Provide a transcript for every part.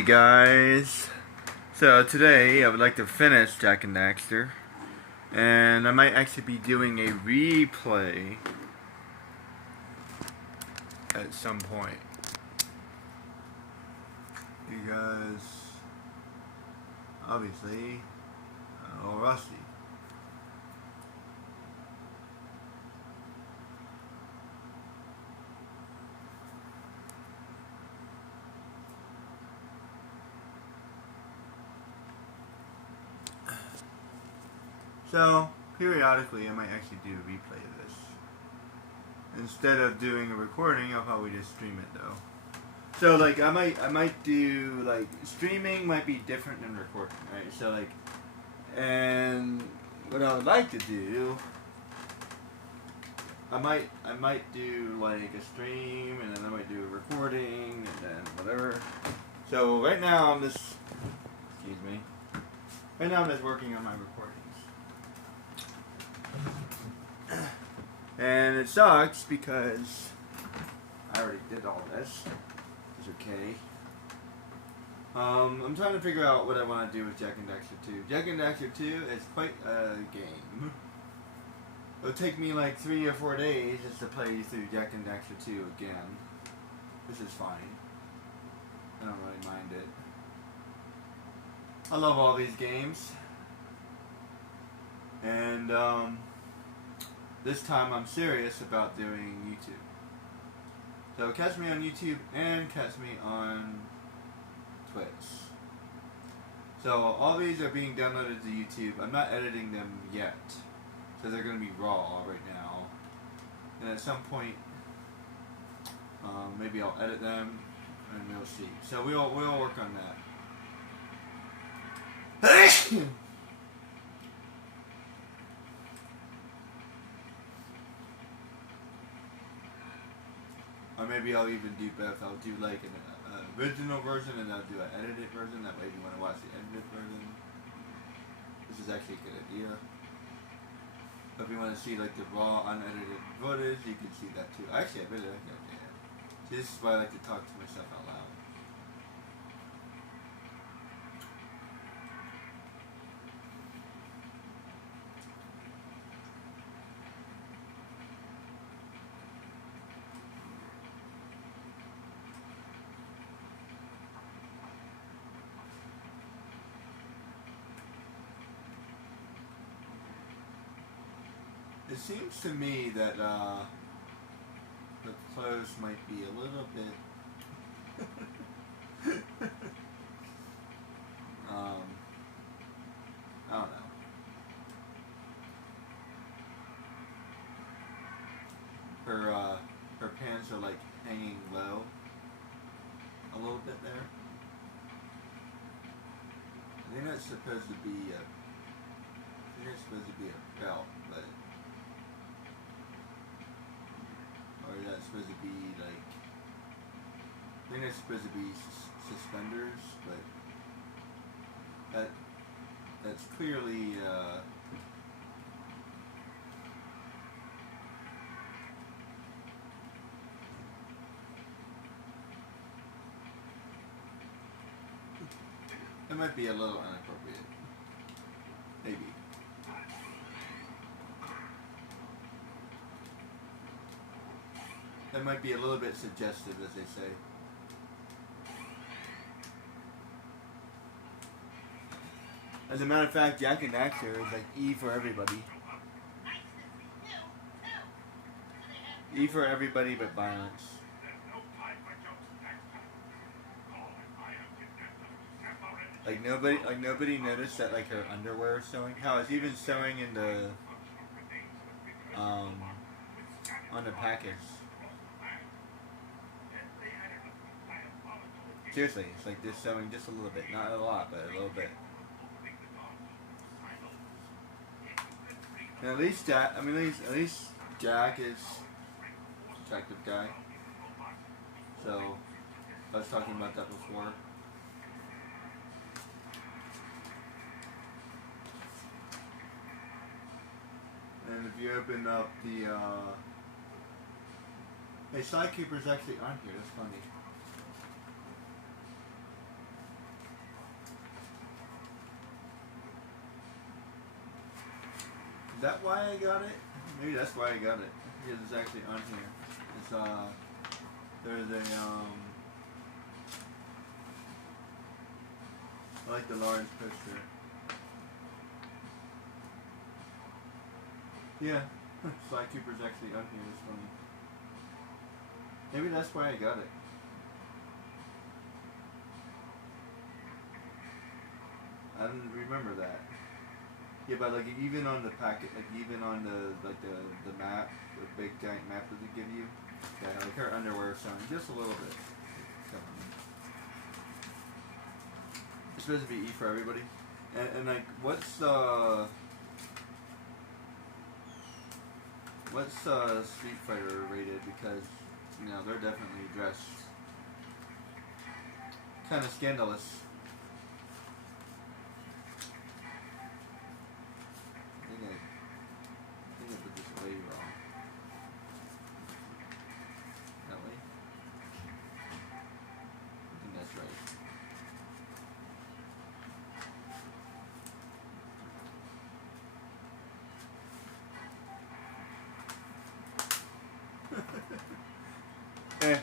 Hey guys, so today I would like to finish Jak and Daxter, and I might actually be doing a replay at some point because obviously I'm a little rusty. So periodically I might actually do a replay of this. Instead of doing a recording, I'll probably just stream it though. So like I might do like streaming might be different than recording, right? So like, and what I would like to do, I might do like a stream and then I might do a recording and then whatever. So right now I'm just, excuse me. Right now I'm just working on my recordings. And it sucks because I already did all this. It's okay. I'm trying to figure out what I want to do with Jak and Daxter 2. Jak and Daxter 2 is quite a game. It'll take me like 3 or 4 days just to play through Jak and Daxter 2 again. This is fine. I don't really mind it. I love all these games. And this time I'm serious about doing YouTube. So catch me on YouTube and catch me on Twitch. So all these are being downloaded to YouTube. I'm not editing them yet. So they're going to be raw right now. And at some point, maybe I'll edit them and we'll see. So we'll work on that. Or maybe I'll even do both. I'll do like an original version and I'll do an edited version. That way if you want to watch the edited version, this is actually a good idea. But if you want to see like the raw unedited footage, you can see that too. Actually, I really like that idea. See, this is why I like to talk to myself out loud. It seems to me that the clothes might be a little bit I don't know. Her pants are like hanging low a little bit there. I think that's supposed to be a belt, but or that's supposed to be like, I think that's supposed to be suspenders, but that's clearly it might be a little inappropriate, maybe. That might be a little bit suggestive, as they say. As a matter of fact, Jak and Daxter is like E for everybody. E for everybody but violence. Like nobody noticed that like her underwear is showing. How it's even showing in the on the package. Seriously, it's like just showing just a little bit, not a lot, but a little bit. And at least Jak is an attractive guy. So I was talking about that before. And if you open up the hey, Sidekeeper's actually on here. That's funny. Is that why I got it? Maybe that's why I got it. Because it's actually on here. It's there's a I like the large poster. Yeah, Sly Cooper's actually on here. It's funny. Maybe that's why I got it. I didn't remember that. Yeah, but like even on the packet, like even on the map, the big giant map that they give you, yeah, like her underwear is showing just a little bit. It's supposed to be E for everybody, and like what's Street Fighter rated, because you know they're definitely dressed kind of scandalous. I think I put this way wrong. That way? I think that's right.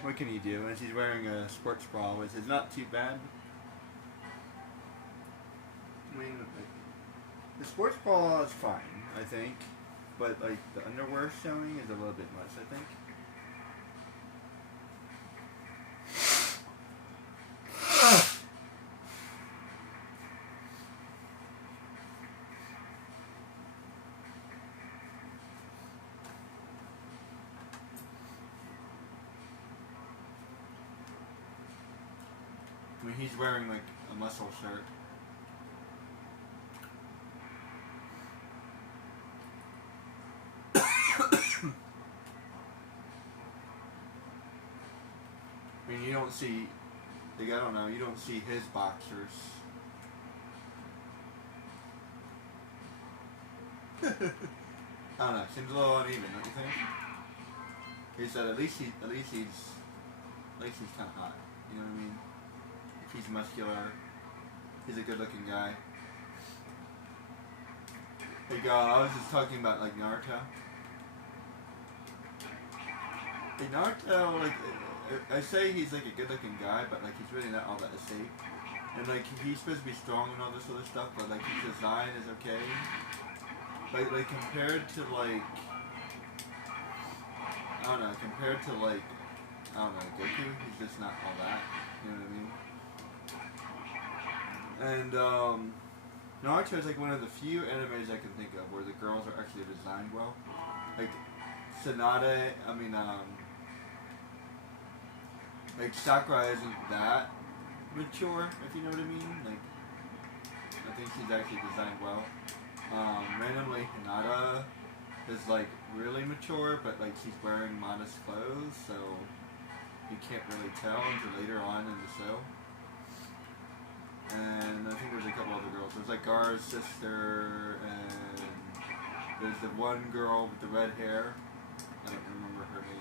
What can you do? And she's wearing a sports bra, which is not too bad. I mean, the sports bra is fine, I think. But, like, the underwear showing is a little bit much, I think. I mean, he's wearing, like, a muscle shirt. I mean, you don't see, like, I don't know, you don't see his boxers. I don't know, seems a little uneven, don't you think? He said at least he's kind of hot, you know what I mean? Like, he's muscular, he's a good looking guy. Like, I was just talking about, like, Naruto. Like, Naruto, like, I say he's like a good looking guy, but like he's really not all that safe. And like he's supposed to be strong and all this other stuff, but like his design is okay. Like compared to like I don't know, Goku, he's just not all that. You know what I mean? And Naruto is like one of the few animes I can think of where the girls are actually designed well. Like Sonata, like Sakura isn't that mature, if you know what I mean. Like I think she's actually designed well. Randomly Hinata is like really mature, but like she's wearing modest clothes, so you can't really tell until later on in the show. And I think there's a couple other girls. There's like Gar's sister, and there's the one girl with the red hair. I don't remember her name.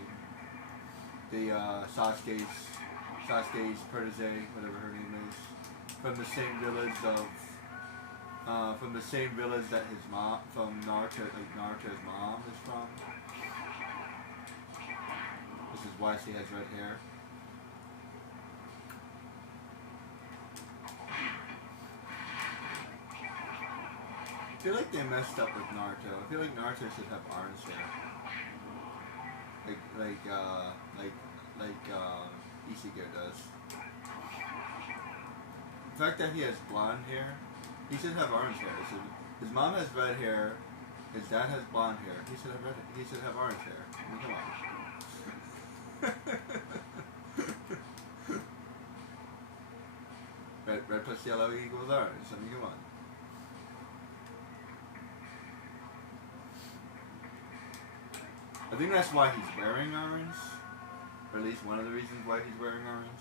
The Sasuke's protege, whatever her name is, from the same village that his mom, from Naruto, like Naruto's mom is from. This is why she has red hair. I feel like they messed up with Naruto. I feel like Naruto should have orange hair. Like Ichigo does. The fact that he has blonde hair, he should have orange hair. So his mom has red hair, his dad has blonde hair. He should have orange hair. I mean, come on. Red plus yellow equals orange. I mean, come on. I think that's why he's wearing orange. Or at least one of the reasons why he's wearing orange.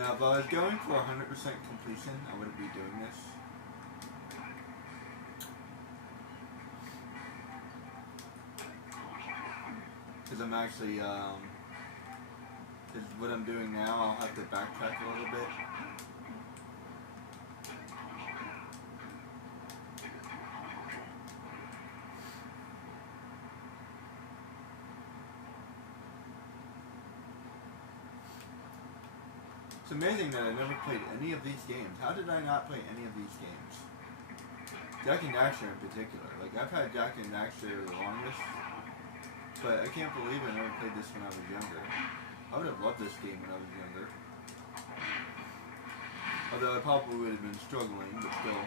Now, if I was going for 100% completion, I wouldn't be doing this. Because I'm actually, because what I'm doing now, I'll have to backtrack a little bit. It's amazing that I never played any of these games. How did I not play any of these games? Jak and Daxter in particular. Like, I've had Jak and Daxter the longest, but I can't believe I never played this when I was younger. I would have loved this game when I was younger. Although I probably would have been struggling, but still.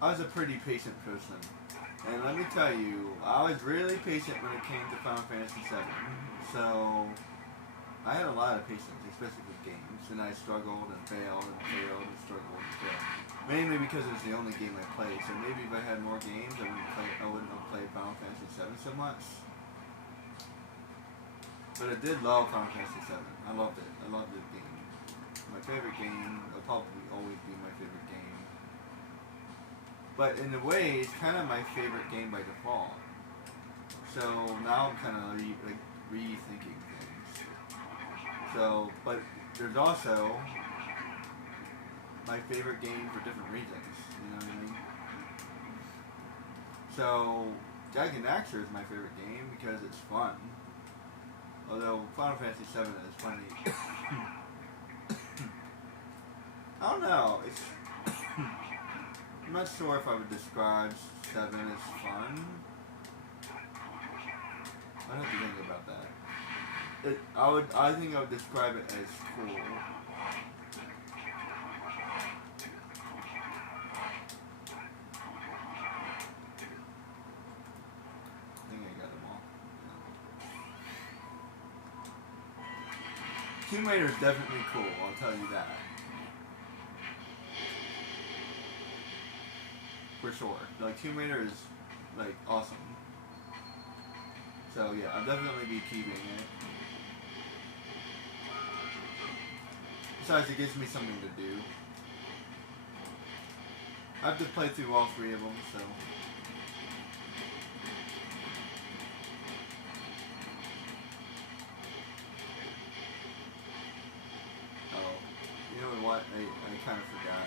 I was a pretty patient person. And let me tell you, I was really patient when it came to Final Fantasy VII. So, I had a lot of patience, especially with games. And I struggled and failed and failed and struggled and failed. Mainly because it was the only game I played. So maybe if I had more games, I wouldn't have played Final Fantasy VII so much. But I did love Final Fantasy VII. I loved it. I loved the game. My favorite game will probably always be my favorite game. But in a way, it's kind of my favorite game by default. So now I'm kind of rethinking things. So, but there's also my favorite game for different reasons. You know what I mean? So, Jak and Daxter is my favorite game because it's fun. Although Final Fantasy VII is funny. I don't know. It's I'm not sure if I would describe 7 as fun. I have to think about that. I think I would describe it as cool. I think I got them all. Tomb Raider is definitely cool, I'll tell you that. For sure. Like, Tomb Raider is, like, awesome. So, yeah, I'll definitely be keeping it. Besides, it gives me something to do. I have to play through all 3 of them, so... Oh. You know what? I kind of forgot.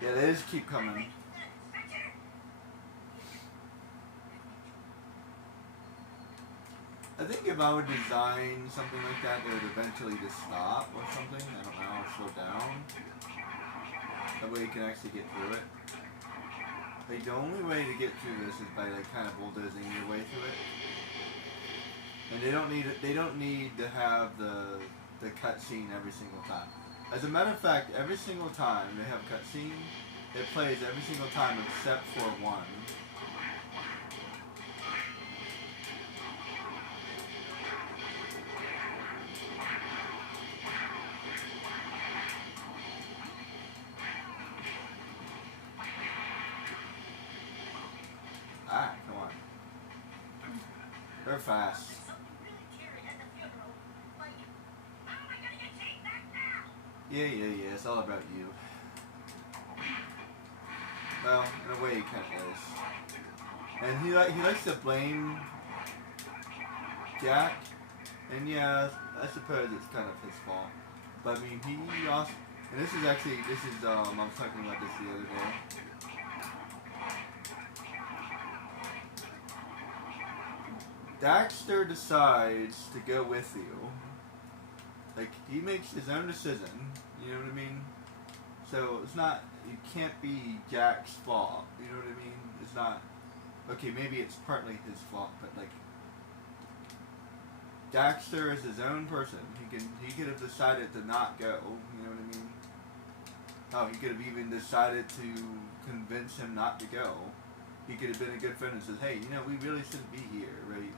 Yeah, they just keep coming. I think if I would design something like that, it would eventually just stop or something. I don't know, or slow down. That way you can actually get through it. Like, the only way to get through this is by, like, kind of bulldozing your way through it. And they don't need to have the cutscene every single time. As a matter of fact, every single time they have a cutscene, it plays every single time except for one. Ah, come on. They're fast. Yeah, it's all about you. Well, in a way, he kind of is. And he likes to blame Jak, and yeah, I suppose it's kind of his fault. But I mean, he also, and this is I was talking about this the other day. Daxter decides to go with you. Like, he makes his own decision, you know what I mean? So, it's not, it can't be Jak's fault, you know what I mean? It's not, okay, maybe it's partly his fault, but like, Daxter is his own person. He could have decided to not go, you know what I mean? Oh, he could have even decided to convince him not to go. He could have been a good friend and said, hey, you know, we really shouldn't be here, right?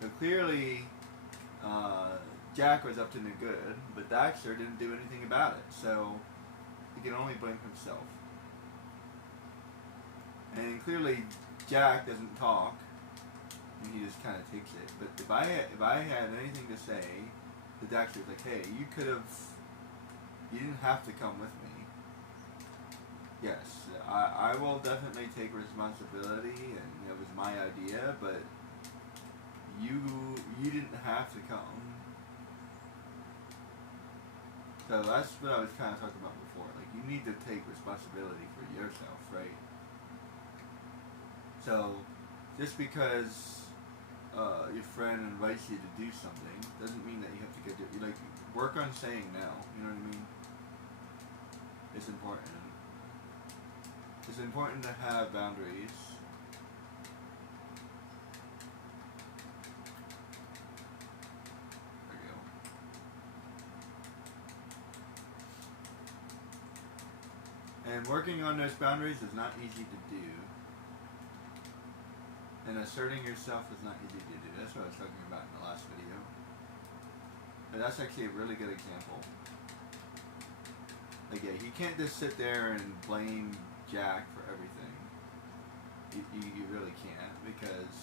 So clearly, Jack was up to no good, but Daxter didn't do anything about it, so he can only blame himself. And clearly, Jack doesn't talk, and he just kind of takes it. But if I had anything to say, the Daxter was like, hey, you didn't have to come with me. Yes, I will definitely take responsibility, and it was my idea, but you didn't have to come. So that's what I was kind of talking about before. Like, you need to take responsibility for yourself, right? So, just because your friend invites you to do something doesn't mean that you have to go do it. You like work on saying no. You know what I mean? It's important. It's important to have boundaries. There we go. And working on those boundaries is not easy to do. And asserting yourself is not easy to do. That's what I was talking about in the last video. But that's actually a really good example. Like, yeah, you can't just sit there and blame Jack for everything. You really can't, because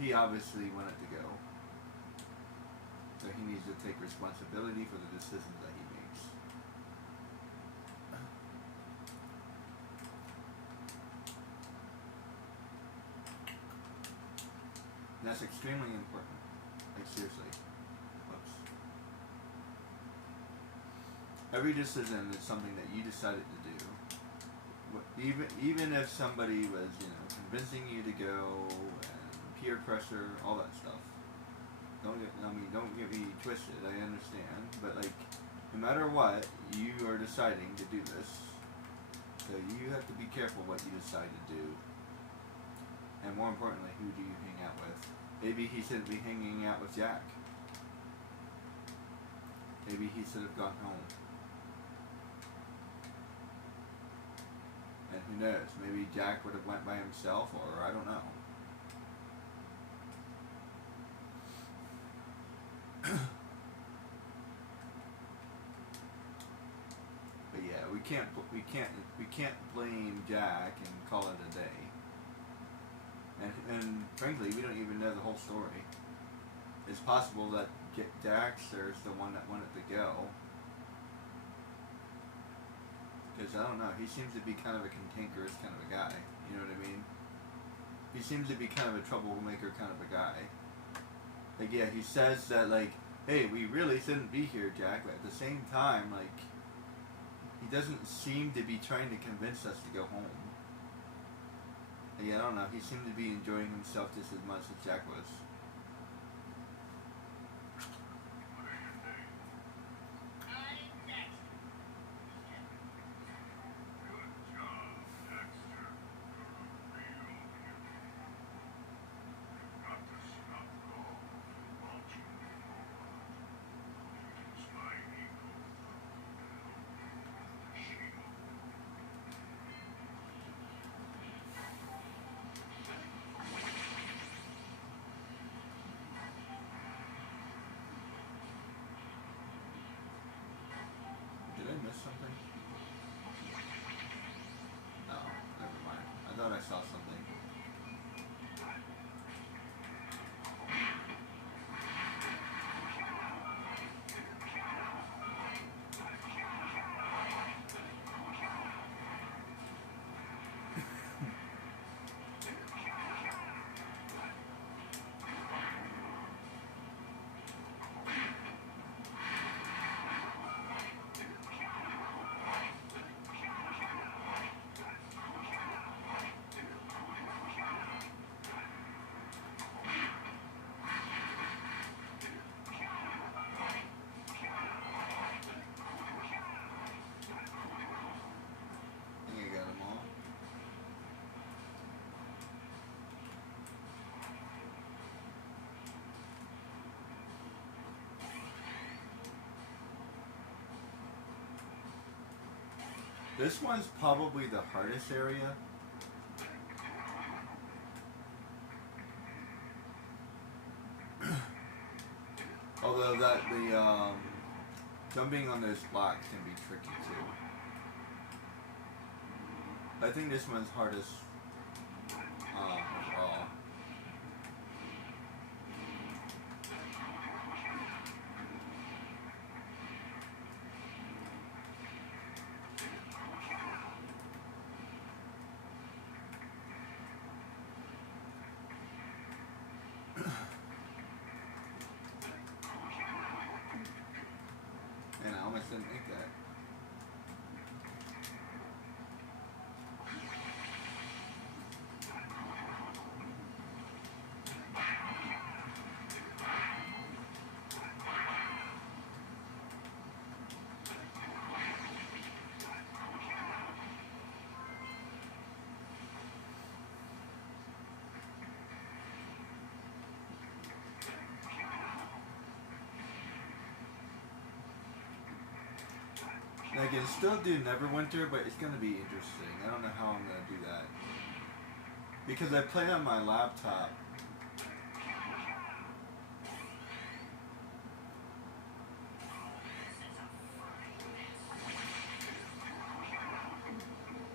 he obviously wanted to go. So he needs to take responsibility for the decisions that he makes. And that's extremely important. Like, seriously. Whoops. Every decision is something that you decided to do. Even if somebody was, you know, convincing you to go, and peer pressure, all that stuff. Don't get me twisted. I understand, but like, no matter what, you are deciding to do this. So you have to be careful what you decide to do. And more importantly, who do you hang out with? Maybe he shouldn't be hanging out with Jack. Maybe he should have gone home. And who knows? Maybe Jack would have went by himself, or I don't know. But yeah, we can't blame Jack and call it a day. And frankly, we don't even know the whole story. It's possible that Daxter is the one that wanted to go. Because, I don't know, he seems to be kind of a cantankerous kind of a guy. You know what I mean? He seems to be kind of a troublemaker kind of a guy. Like, yeah, he says that, like, hey, we really shouldn't be here, Jack. But at the same time, like, he doesn't seem to be trying to convince us to go home. Yeah, I don't know. He seemed to be enjoying himself just as much as Jack was. Did I miss something? No, never mind. I thought I saw something. This one's probably the hardest area. Although the jumping on those blocks can be tricky too. I think this one's hardest overall. And I almost didn't make that. I can still do Neverwinter, but it's going to be interesting. I don't know how I'm going to do that. Because I play on my laptop.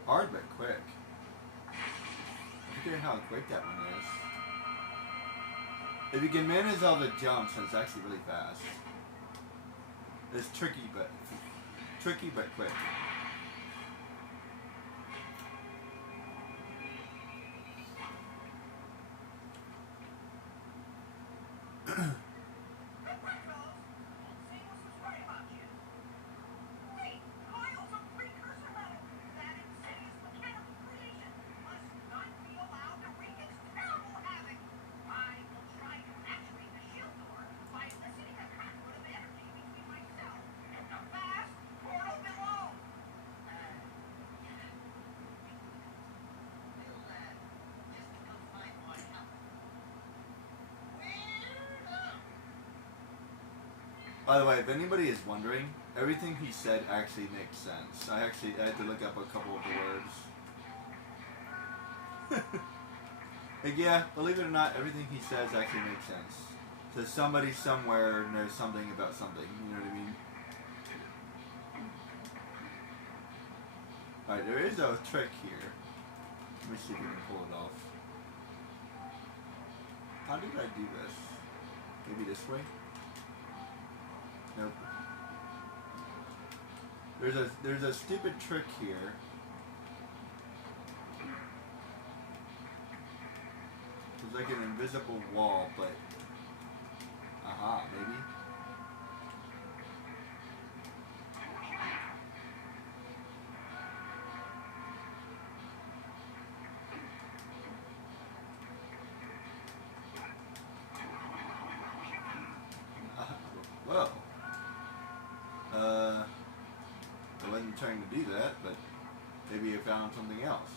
Hard but quick. I forget how quick that one is. If you can manage all the jumps, it's actually really fast. It's tricky but quick. By the way, if anybody is wondering, everything he said actually makes sense. I had to look up a couple of the words. Like, yeah, believe it or not, everything he says actually makes sense. So somebody somewhere knows something about something, you know what I mean? Alright, there is a trick here. Let me see if we can pull it off. How did I do this? Maybe this way? Nope. There's a stupid trick here. It's like an invisible wall, but aha, maybe. Whoa. I wasn't trying to do that, but maybe I found something else.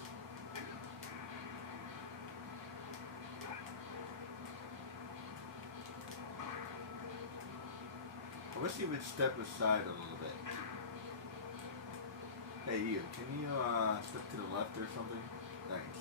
I wish you would step aside a little bit. Hey you, can you step to the left or something? Thanks.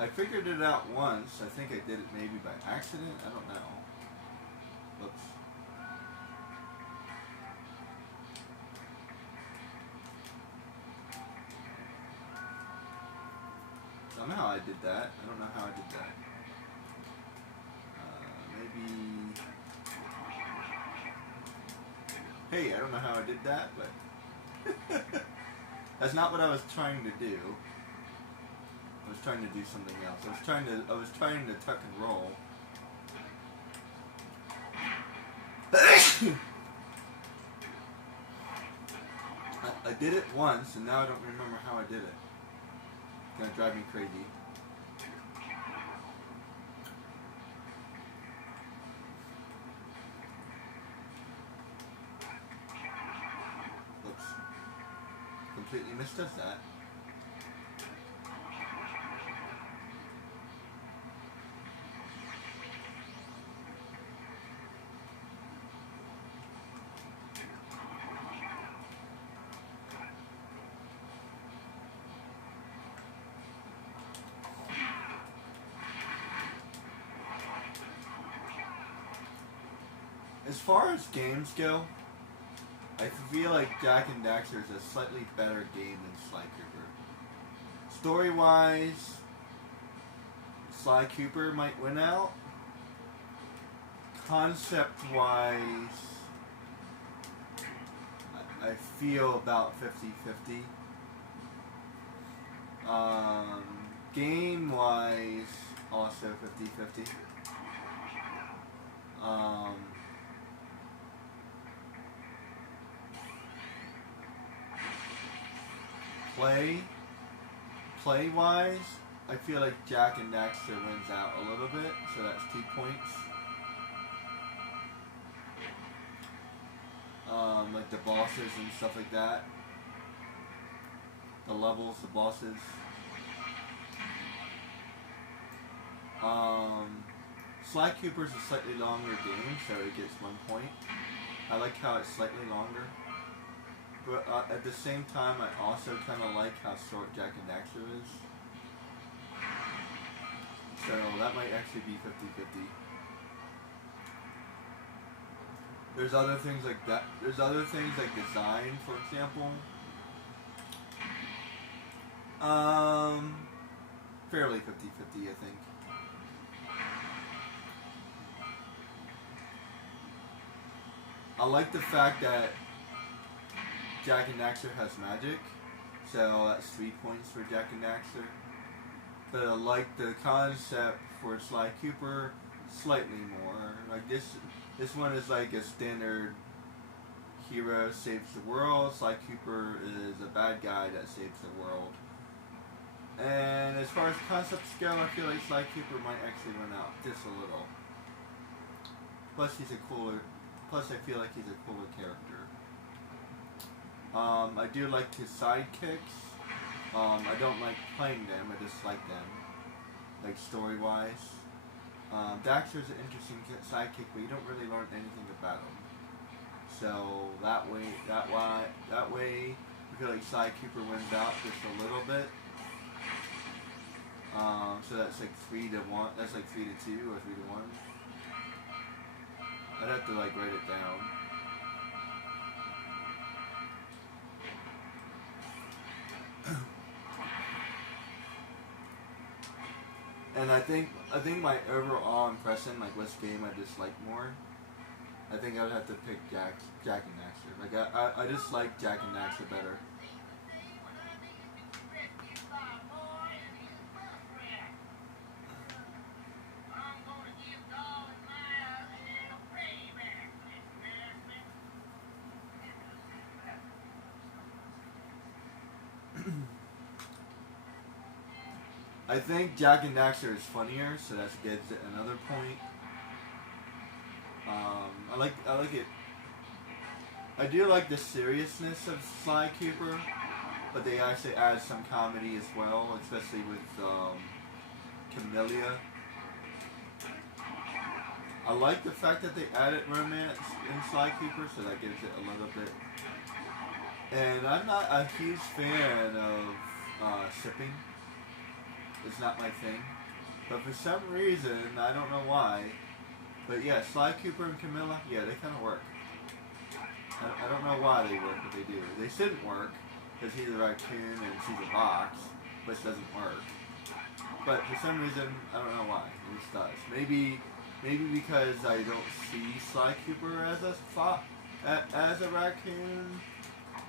I figured it out once. I think I did it maybe by accident. I don't know. Whoops. Somehow I did that. I don't know how I did that. Maybe... Hey, I don't know how I did that, but... That's not what I was trying to do. I was trying to do something else. I was trying to tuck and roll. I did it once, and now I don't remember how I did it. It's gonna drive me crazy. completely misdoes that. As far as games go, I feel like Jak and Daxter is a slightly better game than Sly Cooper. Story-wise, Sly Cooper might win out. Concept-wise, I feel about 50-50. Game-wise, also 50-50. Play-wise, I feel like Jak and Daxter wins out a little bit, so that's 2 points. Like the bosses and stuff like that. The levels, the bosses. Sly Cooper's a slightly longer game, so it gets 1 point. I like how it's slightly longer. But at the same time, I also kind of like how short Jak and Daxter is. So that might actually be 50-50. There's other things like that. There's other things like design, for example. Fairly 50-50, I think. I like the fact that Jak and Daxter has magic, so that's 3 points for Jak and Daxter. But I like the concept for Sly Cooper slightly more. Like this one is like a standard hero saves the world. Sly Cooper is a bad guy that saves the world. And as far as concepts go, I feel like Sly Cooper might actually win out just a little. Plus I feel like he's a cooler character. I do like his sidekicks. I don't like playing them, I just like them. Like story-wise. Daxter's an interesting sidekick, but you don't really learn anything about him. So that way, I feel like Sly Cooper wins out just a little bit. So that's like 3-1. That's like 3-2 or 3-1. I'd have to like write it down. And I think my overall impression, like which game I just like more, I think I would have to pick Jak and Daxter. Like I just like Jak and Daxter better. I think Jak and Daxter is funnier, so that gets it another point. I like it. I do like the seriousness of Sly Cooper, but they actually add some comedy as well, especially with Camellia. I like the fact that they added romance in Sly Cooper, so that gives it a little bit. And I'm not a huge fan of shipping. It's not my thing. But for some reason, I don't know why, but yeah, Sly Cooper and Camilla, yeah, they kind of work. I don't know why they work, but they do. They shouldn't work, because he's a raccoon and she's a box, which doesn't work. But for some reason, I don't know why, it just does. Maybe because I don't see Sly Cooper as a raccoon.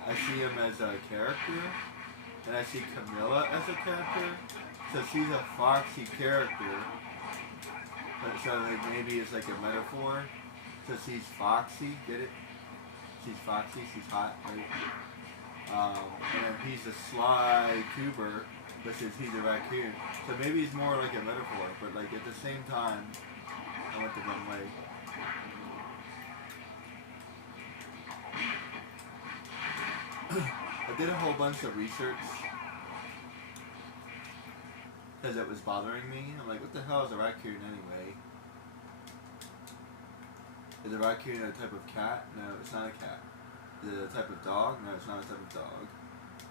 I see him as a character, and I see Camilla as a character. So she's a foxy character, but so like maybe it's like a metaphor. So she's foxy, get it? She's foxy, she's hot, right? And he's a Sly Cooper, which is he's a raccoon. So maybe it's more like a metaphor, but like at the same time, I went the wrong way. did a whole bunch of research because it was bothering me. I'm like, what the hell is a raccoon anyway? Is a raccoon a type of cat? No, it's not a cat. Is it a type of dog? No, it's not a type of dog.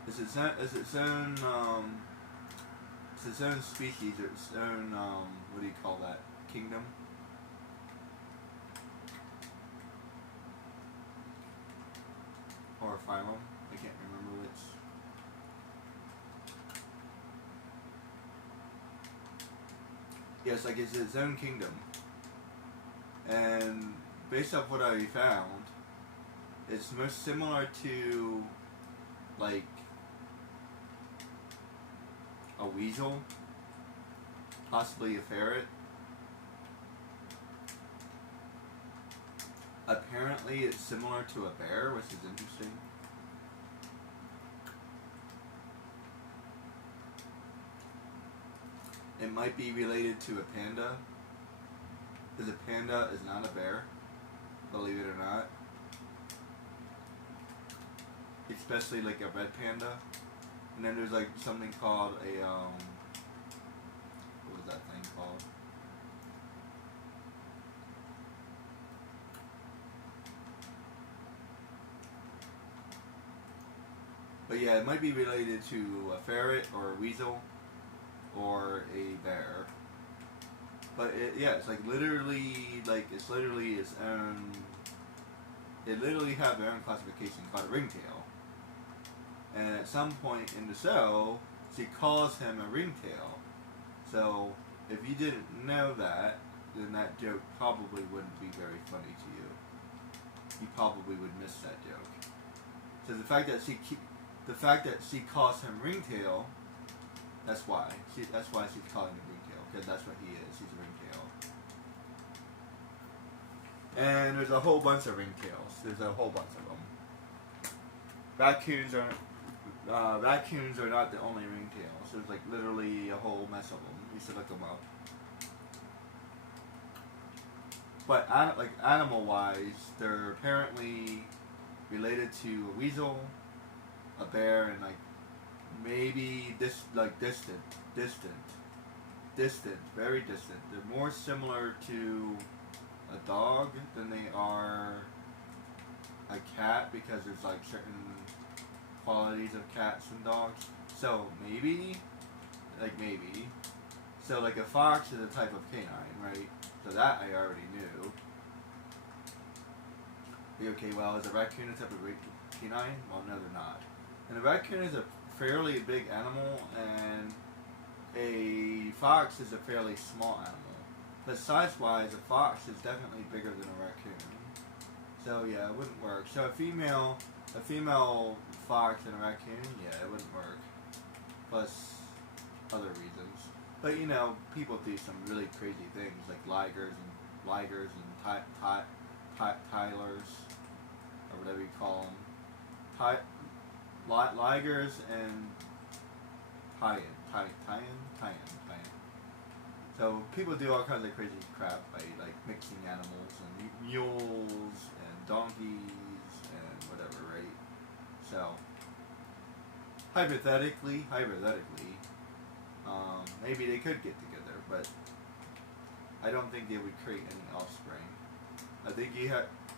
It's its own species, or its own what do you call that? Kingdom? Or phylum? I can't remember which. Yes, like it's its own kingdom. And based off what I found, it's most similar to like a weasel, possibly a ferret. Apparently it's similar to a bear, which is interesting. It might be related to a panda, because a panda is not a bear, believe it or not. Especially like a red panda. And then there's like something called a, what was that thing called? But yeah, it might be related to a ferret or a weasel or a bear. But yeah, it's like literally, it's literally its own, they literally have their own classification called a ringtail. And at some point in the show, she calls him a ringtail. So if you didn't know that, then that joke probably wouldn't be very funny to you. You probably would miss that joke. So the fact that she calls him ringtail, that's why. That's why she's calling him ringtail, because that's what he is. He's a ringtail. And there's a whole bunch of ringtails. There's a whole bunch of them. Raccoons are not the only ringtails. There's like literally a whole mess of them. You should look them up. But like animal-wise, they're apparently related to a weasel, a bear, and like maybe distant, very distant. They're more similar to a dog than they are a cat, because there's like certain qualities of cats and dogs. So maybe. So like a fox is a type of canine, right? So that I already knew. Okay, well, is a raccoon a type of canine? Well, no, they're not. And a raccoon is a fairly big animal, and a fox is a fairly small animal. But size-wise, a fox is definitely bigger than a raccoon. So yeah, it wouldn't work. So a female fox and a raccoon, yeah, it wouldn't work. Plus other reasons. But you know, people do some really crazy things like ligers and Tylers, or whatever you call them. Ligers and Tyan. So people do all kinds of crazy crap by like mixing animals and mules and donkeys and whatever, right? So hypothetically, maybe they could get together, but I don't think they would create any offspring. I think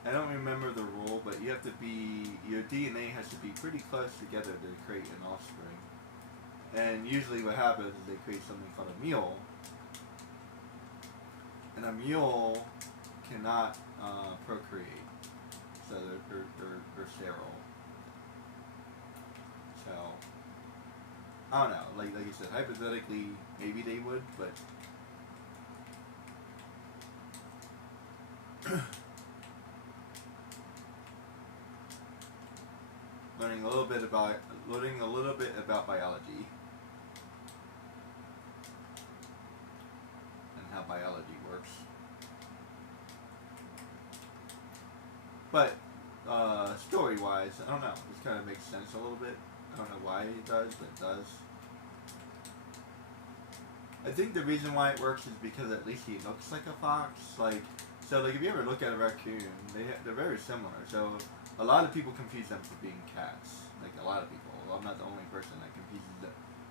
I don't remember the rule, but you have to be, your DNA has to be pretty close together to create an offspring. And usually what happens is they create something called a mule. And a mule cannot procreate. So they're sterile. So, I don't know. Like you said, hypothetically, maybe they would, but learning a little bit about biology and how biology works. But story-wise, I don't know. This kind of makes sense a little bit. I don't know why it does, but it does. I think the reason why it works is because at least he looks like a fox. Like, So like if you ever look at a raccoon, they're very similar. So a lot of people confuse them for being cats. Like a lot of people. Well, I'm not the only person that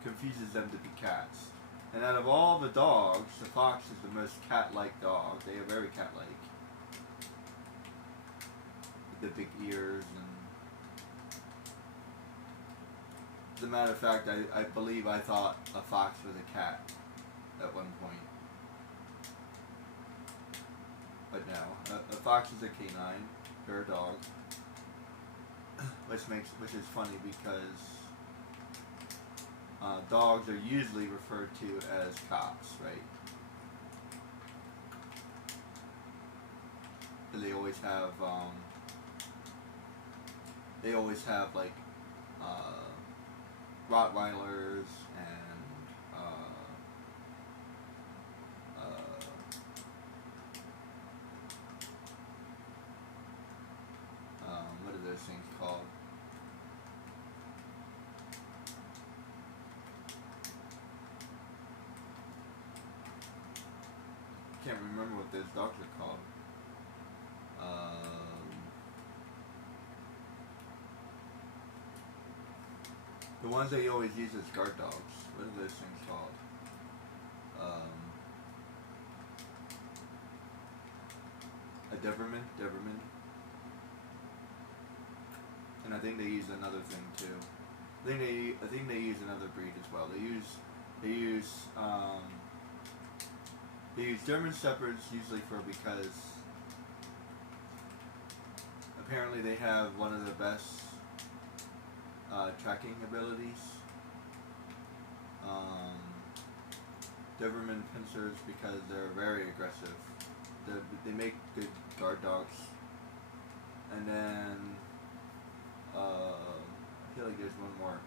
confuses them to be cats. And out of all the dogs, the fox is the most cat-like dog. They are very cat-like. With the big ears and... As a matter of fact, I believe I thought a fox was a cat at one point. But no, a fox is a canine. They're a dog. Which is funny because dogs are usually referred to as cops, right? And they always have like Rottweilers and what are those things called? Can't remember what those dogs are called. The ones that you always use as guard dogs. What are those things called? A Doberman. And I think they use another thing too. I think they use another breed as well. They use German Shepherds usually because apparently they have one of the best tracking abilities. Doberman Pinschers because they're very aggressive. They make good guard dogs. And then I feel like there's one more.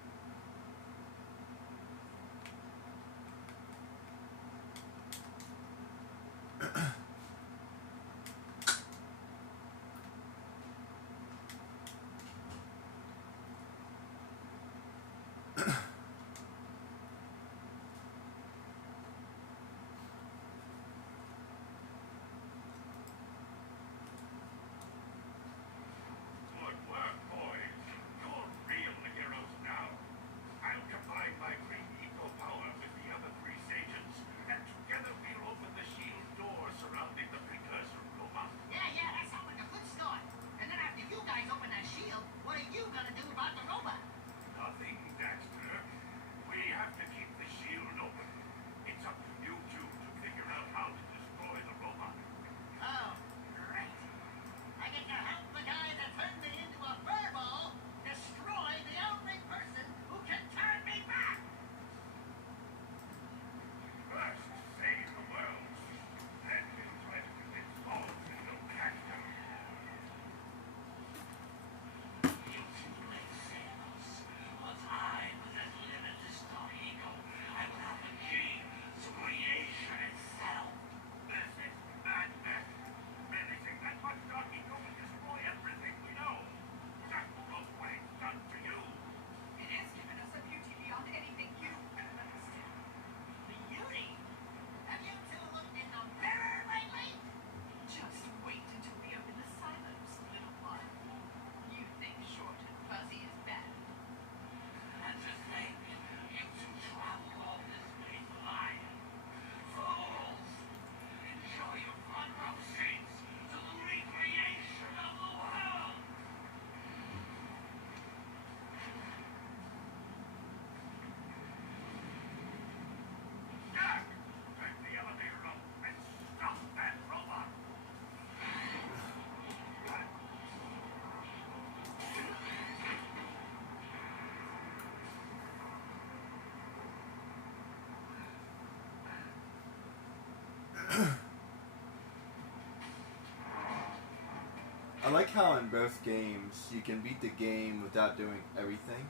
I like how in both games you can beat the game without doing everything,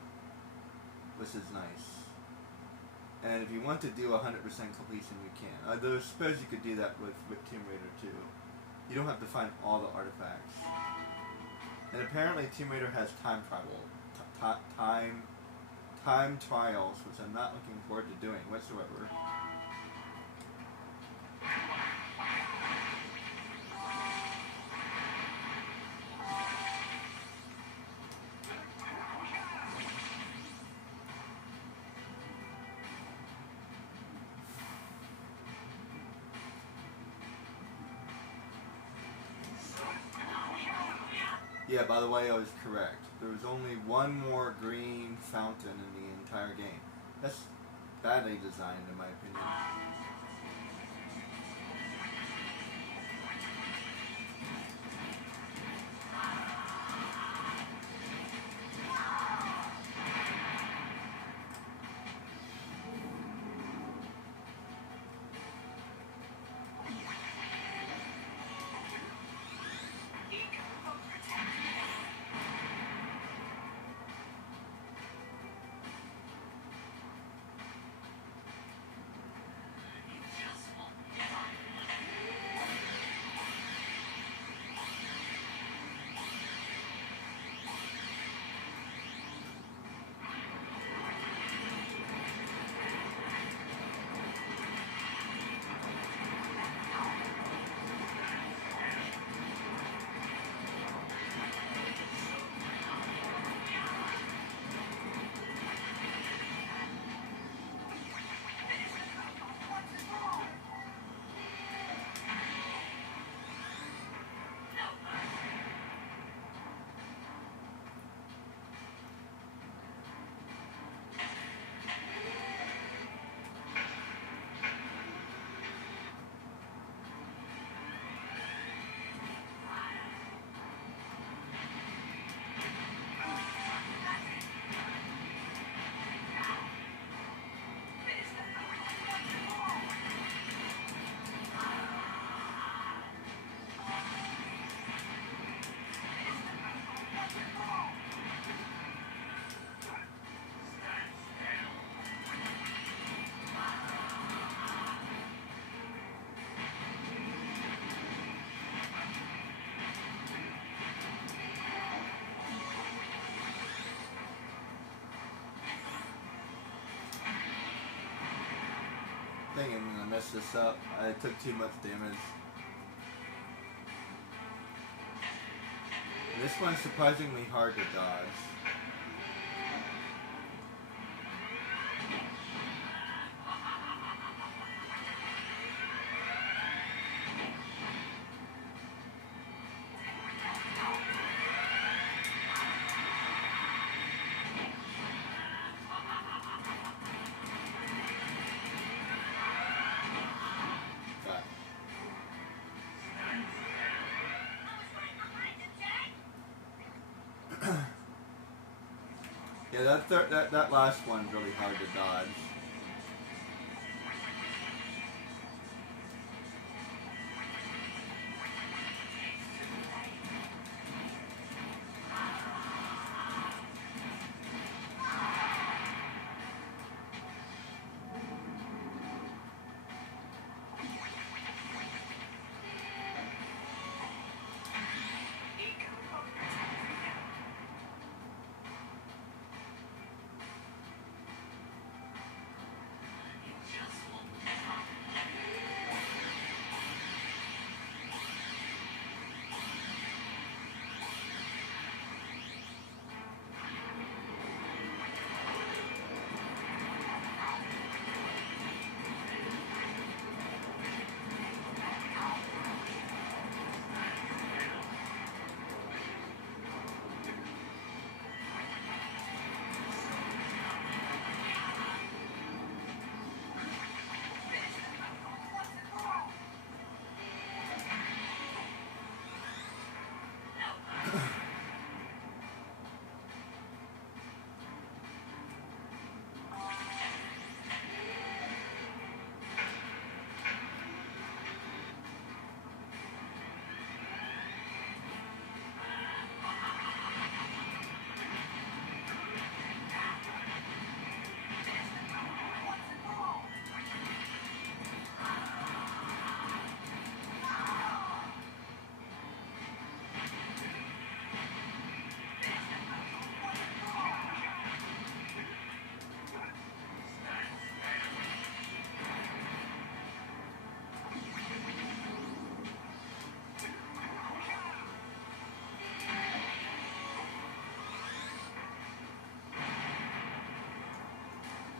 which is nice. And if you want to do 100% completion, you can. Although I suppose you could do that with Tomb Raider too. You don't have to find all the artifacts. And apparently Tomb Raider has time trials, which I'm not looking forward to doing whatsoever. Yeah, by the way, I was correct. There was only one more green fountain in the entire game. That's badly designed, in my opinion. I think I'm gonna mess this up. I took too much damage. And this one's surprisingly hard to dodge. Yeah, that last one's really hard to dodge.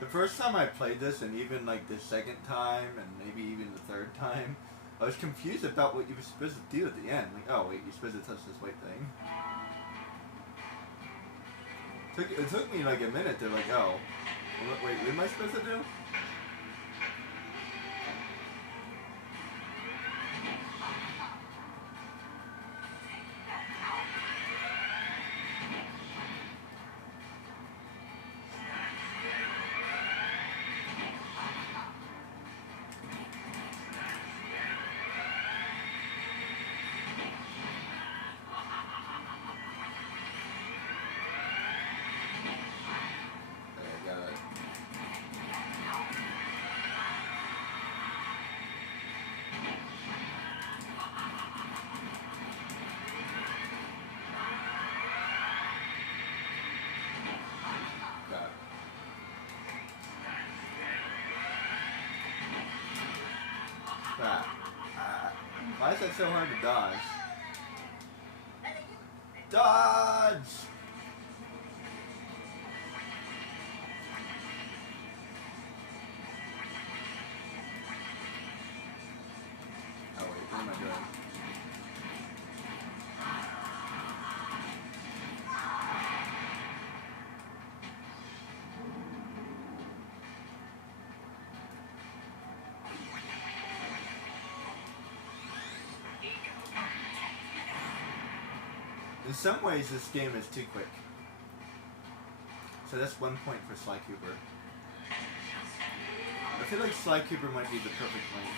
The first time I played this, and even like the second time, and maybe even the third time, I was confused about what you were supposed to do at the end. Like, oh wait, you're supposed to touch this white thing. It took me like a minute to like, oh, wait, what am I supposed to do? I got it. Got it. Crap. Why is that so hard to dodge? Dodge! Oh wait, what am I doing? In some ways, this game is too quick. So that's 1 point for Sly Cooper. I feel like Sly Cooper might be the perfect length.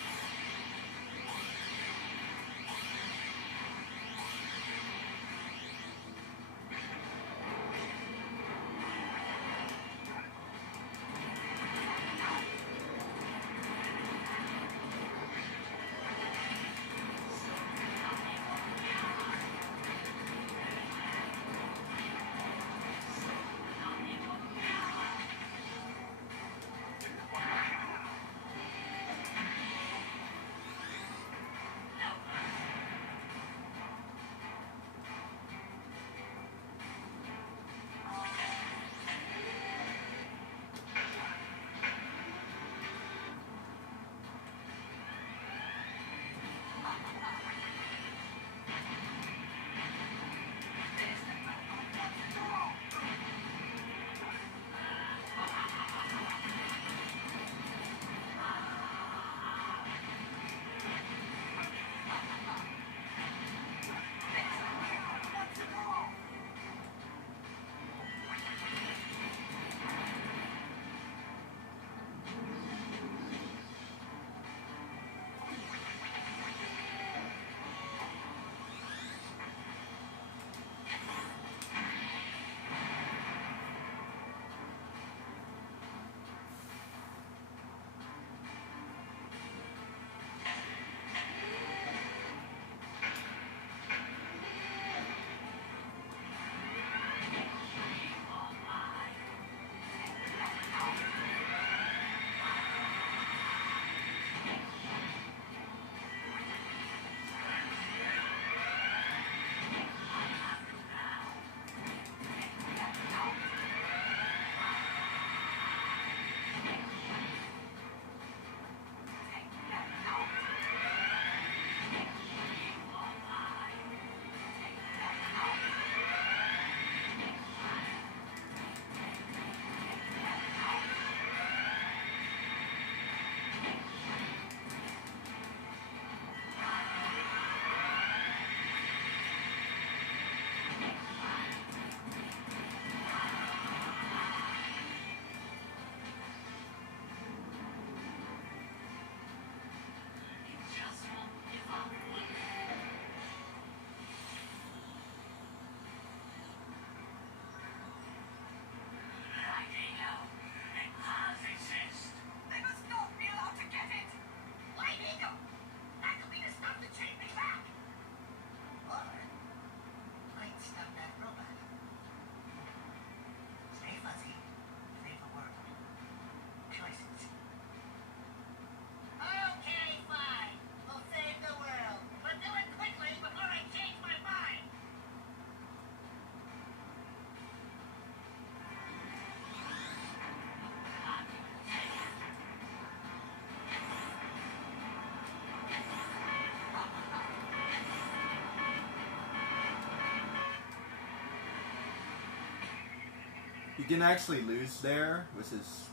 You can actually lose there, which is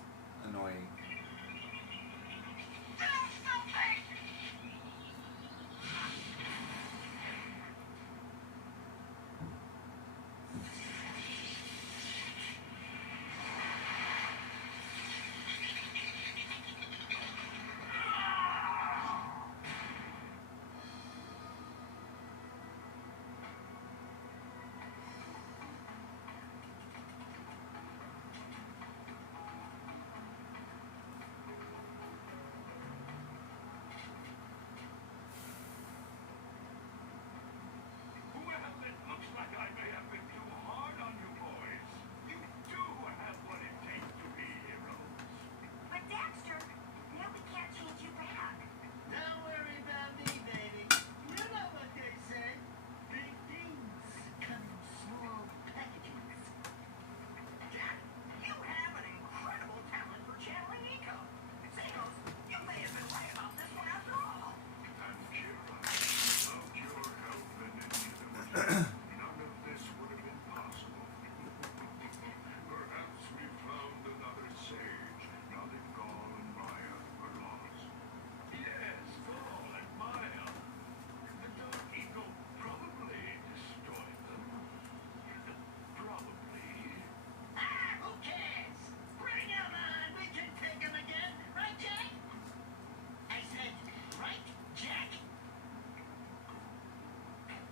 annoying.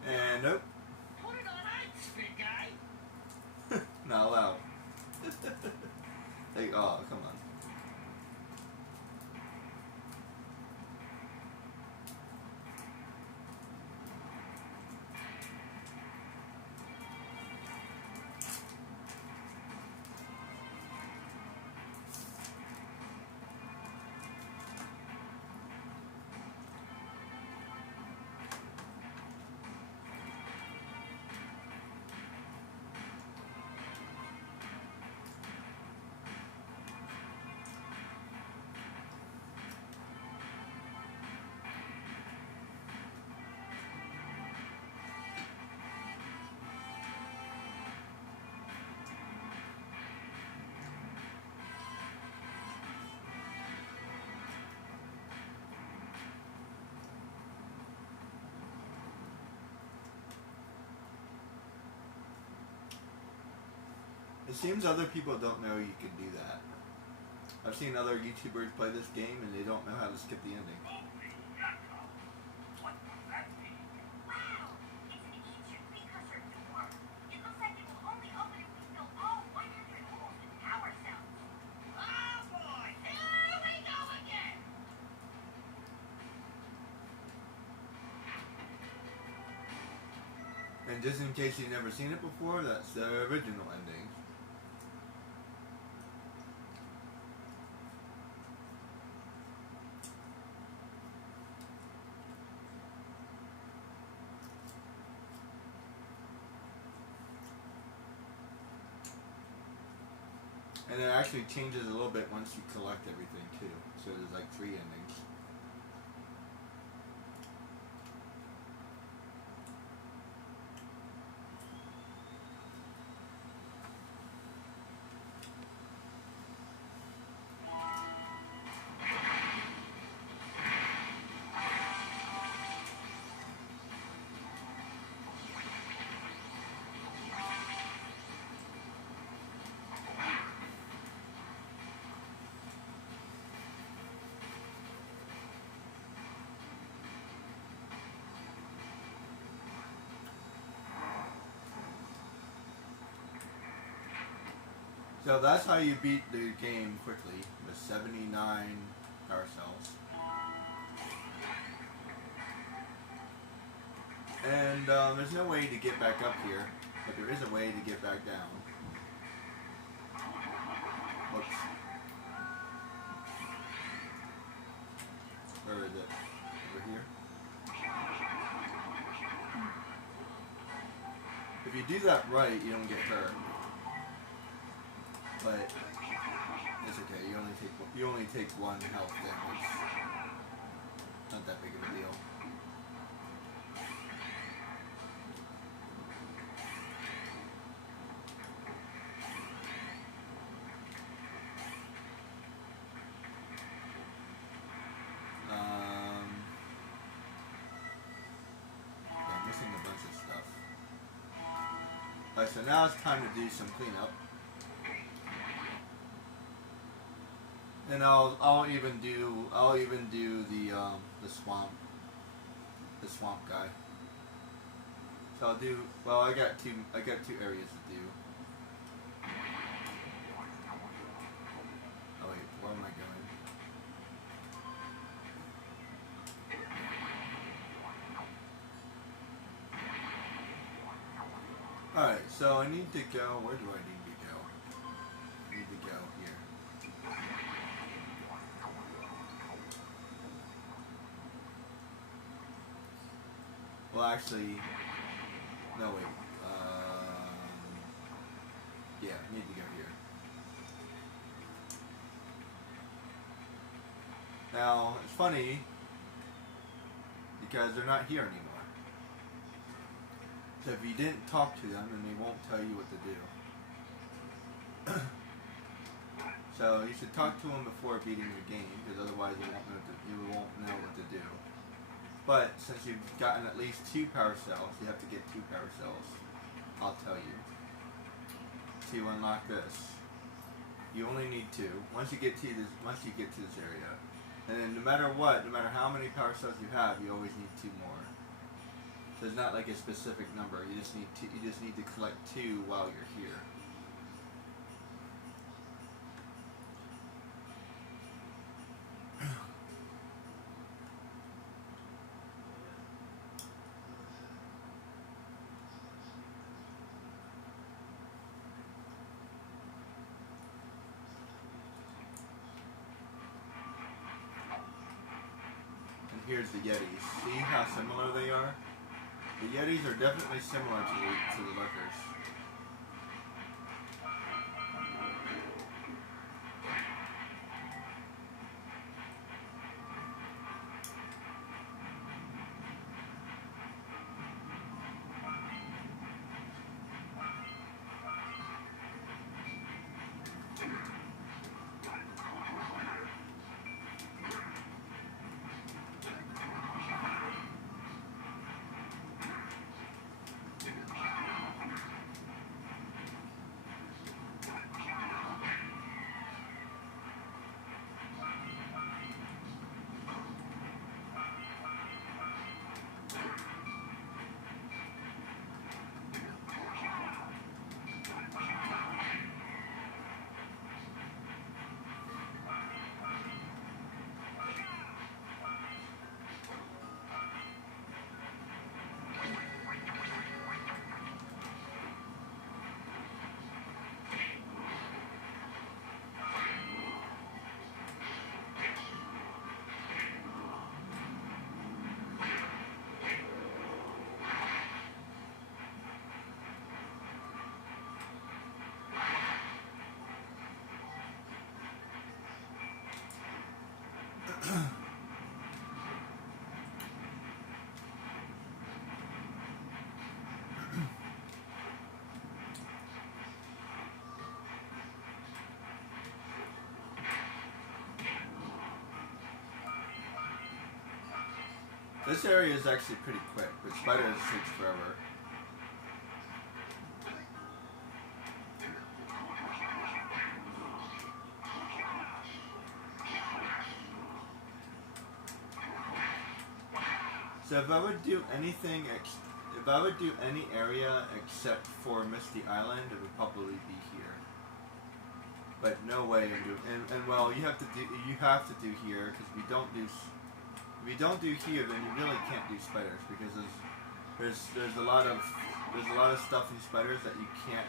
And nope. Put it on ice, big guy. Not allowed. Like, oh, come on. It seems other people don't know you can do that. I've seen other YouTubers play this game and they don't know how to skip the ending. What does that mean? Wow! It's an ancient precursor to war. It looks like it will only open if we fill all 100 holes with power cells. Oh boy! Here we go again! And just in case you've never seen it before, that's the original ending. And it actually changes a little bit once you collect everything too. So there's like 3 endings. So that's how you beat the game quickly, with 79 power cells. And there's no way to get back up here, but there is a way to get back down. Whoops. Where is it? Over here? If you do that right, you don't get hurt. But it's okay. You only take 1 health damage. Not that big of a deal. Alright, so now it's time to do some cleanup. And I'll even do the swamp guy. So I'll do, well, I got two areas to do. Oh wait, where am I going? Alright, so I need to go, where do I need to go? I need to go here. Well, actually, no wait. Yeah, I need to go here. Now, it's funny because they're not here anymore. So if you didn't talk to them, then they won't tell you what to do. So you should talk to them before beating the game, because otherwise you won't know what to do. But since you've gotten at least 2 power cells, you have to get 2 power cells. I'll tell you. To unlock this, you only need 2. Once you get to this area, and then no matter what, no matter how many power cells you have, you always need 2 more. So it's not like a specific number. You just need to. You just need to collect 2 while you're here. And here's the Yetis. See how similar they are? The Yetis are definitely similar to the Lurkers. This area is actually pretty quick, but spiders takes forever. So if I would do anything, if I would do any area except for Misty Island, it would probably be here. But no way I'm doing. And well, you have to do here because if we don't do here, then you really can't do spiders because there's a lot of stuff in spiders that you can't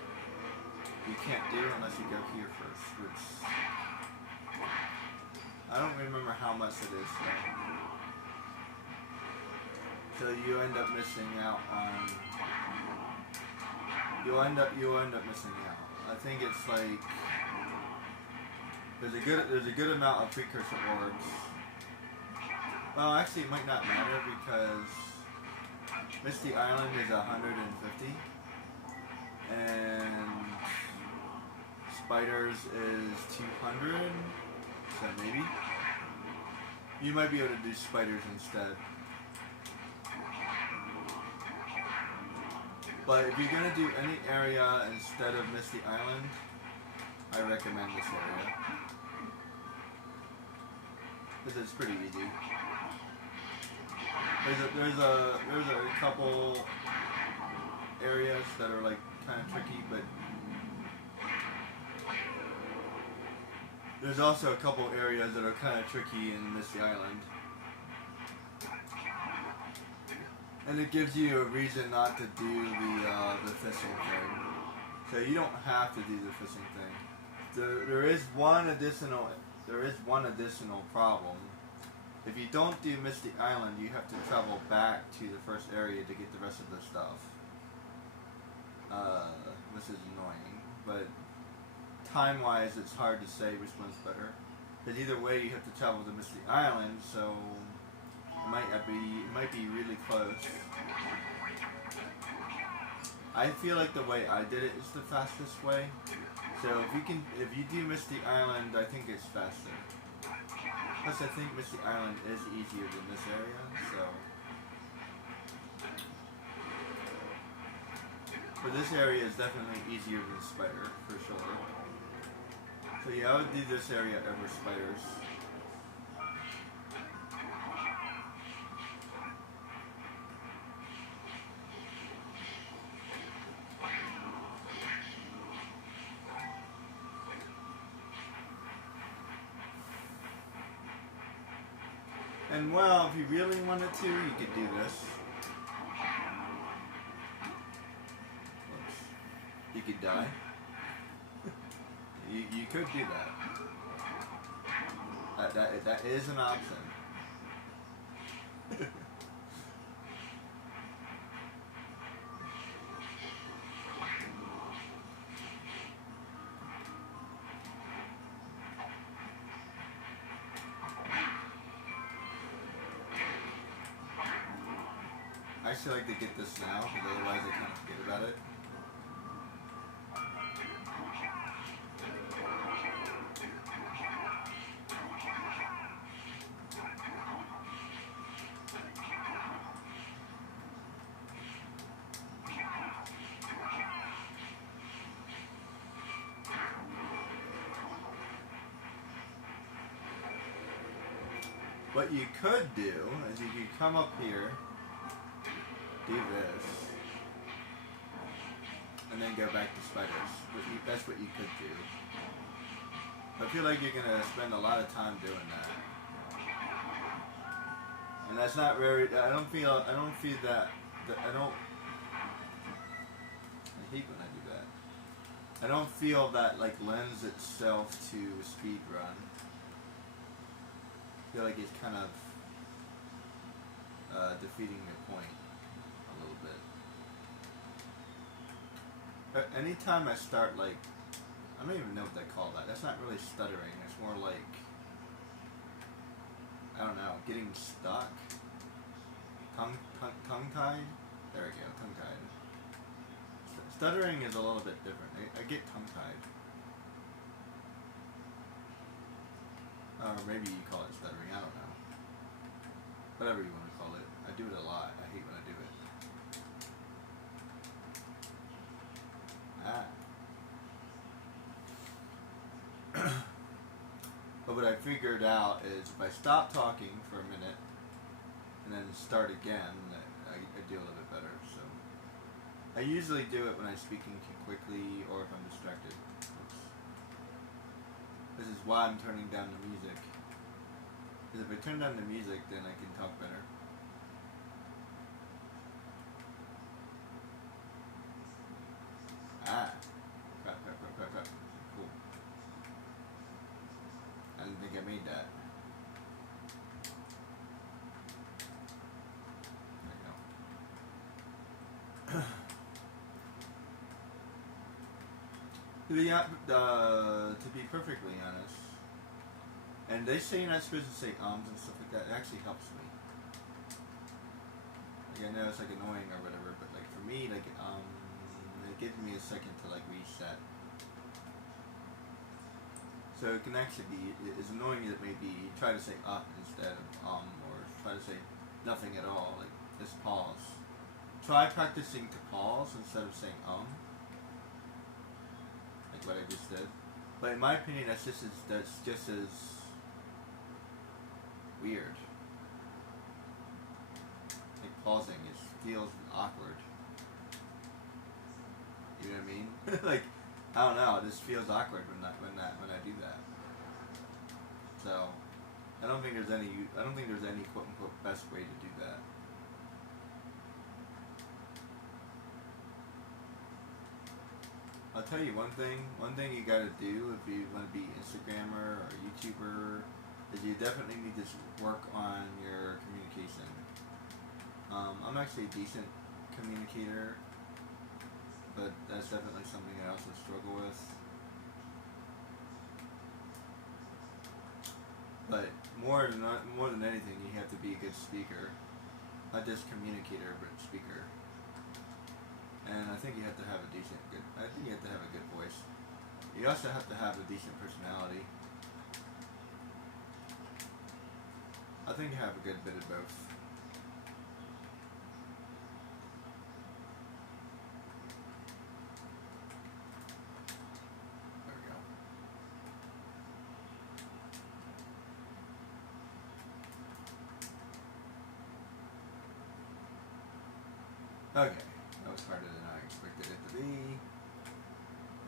do unless you go here first. Which I don't remember how much it is though. So you end up missing out on. You'll end up missing out. I think it's like there's a good amount of precursor orbs. Well, actually, it might not matter because Misty Island is 150, and Spiders is 200. So maybe you might be able to do Spiders instead. But if you're gonna do any area instead of Misty Island, I recommend this area. Because it's pretty easy. There's a couple areas that are like kind of tricky, but there's also a couple areas that are kind of tricky in Misty Island. And it gives you a reason not to do the fishing thing. So you don't have to do the fishing thing. There is one additional problem. If you don't do Misty Island, you have to travel back to the first area to get the rest of the stuff. Which is annoying, but time-wise, it's hard to say which one's better. Because either way, you have to travel to Misty Island, so it might be really close. I feel like the way I did it is the fastest way. So if you do Misty Island, I think it's faster. Plus, I think Misty Island is easier than this area, so. But this area is definitely easier than Spider, for sure. So yeah, I would do this area over Spiders. And well, if you really wanted to, you could do this. Oops. You could die. You could do that. That is an option. I actually like to get this now, because otherwise I kind of forget about it. What you could do is you could come up here, do this, and then go back to Spiders. That's what you could do. I feel like you're gonna spend a lot of time doing that, and that's not very. I hate when I do that. I don't feel that like lends itself to speed run. I feel like it's kind of defeating the point a little bit. But anytime I start like, I don't even know what they call that. That's not really stuttering. It's more like, I don't know, getting stuck. Tongue-tied? There we go, tongue-tied. Stuttering is a little bit different. I get tongue-tied. Or maybe you call it stuttering, I don't know. Whatever you want to call it. I do it a lot. I hate when I do it. But what I figured out is if I stop talking for a minute and then start again, I do a little bit better. So I usually do it when I'm speaking too quickly or if I'm distracted. Oops. This is why I'm turning down the music. Because if I turn down the music, then I can talk better. Crap. Cool. I didn't think I made that. There you go. To be perfectly honest, and they say you're not supposed to say and stuff like that. It actually helps me. Like I know it's like annoying or whatever, but like for me, like it gives me a second to like reset. So it can actually be as annoying as it may be. Try to say instead of or try to say nothing at all. Like just pause. try practicing to pause instead of saying like what I just did. But in my opinion, that's just as weird. Like pausing feels awkward. You know what I mean? Like I don't know, it just feels awkward when I do that. So I don't think there's any quote unquote best way to do that. I'll tell you one thing you gotta do if you want to be Instagrammer or YouTuber is you definitely need to work on your communication. I'm actually a decent communicator, but that's definitely something I also struggle with. But more than anything, you have to be a good speaker, not just communicator, but speaker. And I think you have to have a good voice. You also have to have a decent personality. I think you have a good bit of both. There we go. Okay. That was harder than I expected it to be.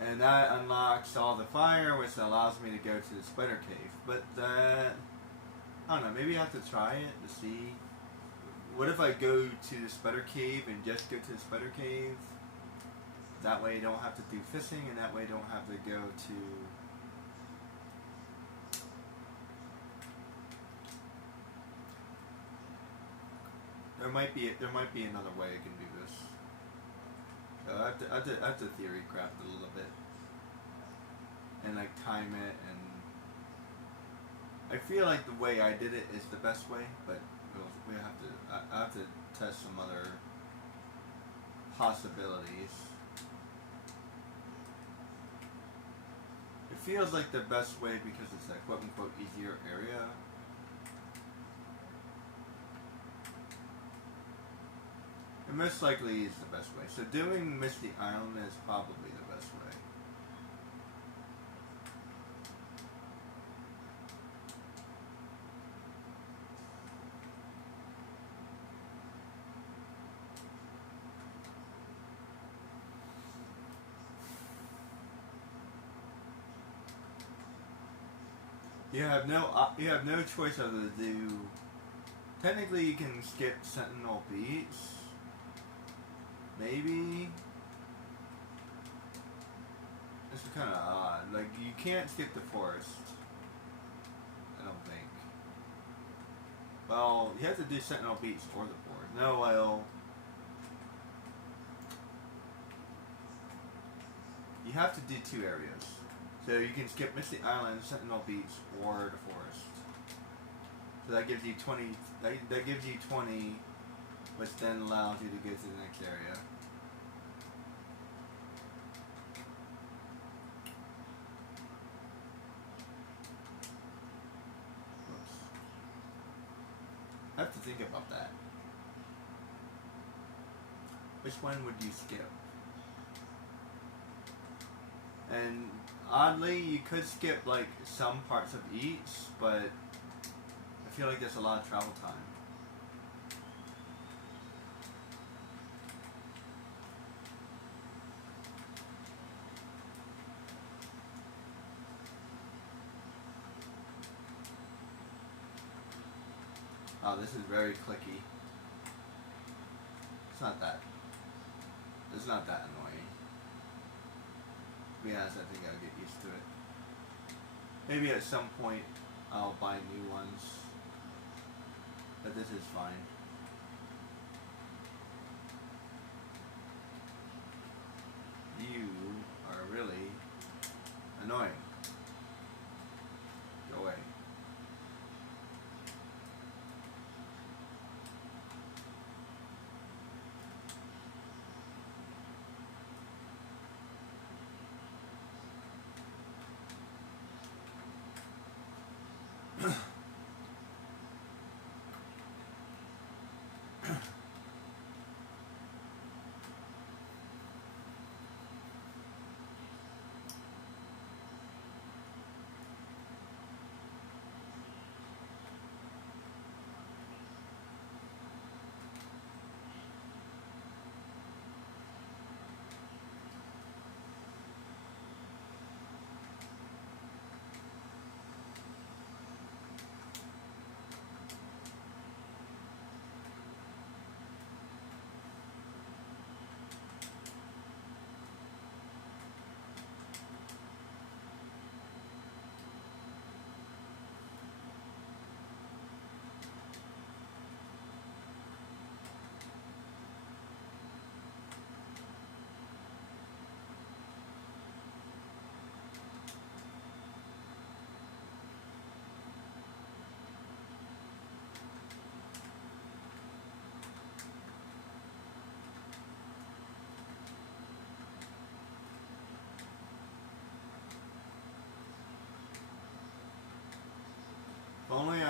And that unlocks all the fire, which allows me to go to the spider cave. But I don't know, maybe I have to try it to see. What if I go to the spider cave and just go to the spider cave? That way I don't have to do fishing, and that way I don't have to go to... There might be another way I can do this. I have to theory craft a little bit, and like time it, and I feel like the way I did it is the best way, but I have to test some other possibilities. It feels like the best way because it's a quote unquote easier area. It most likely is the best way. So doing Misty Island is probably the best way. You have no choice other to do. Technically, you can skip Sentinel Beats. Maybe. It's kind of odd. Like, you can't skip the forest. I don't think. Well, you have to do Sentinel Beats or the forest. No, well. You have to do two areas. So you can skip Misty Island, Sentinel Beach, or the forest. So that gives you 20. That gives you 20, which then allows you to go to the next area. Oops. I have to think about that. Which one would you skip? And oddly, you could skip like some parts of each, but I feel like there's a lot of travel time. Oh, this is very clicky. It's not that annoying. To be honest, I think I'll get used to it. Maybe at some point I'll buy new ones, but this is fine. You are really annoying. Go away.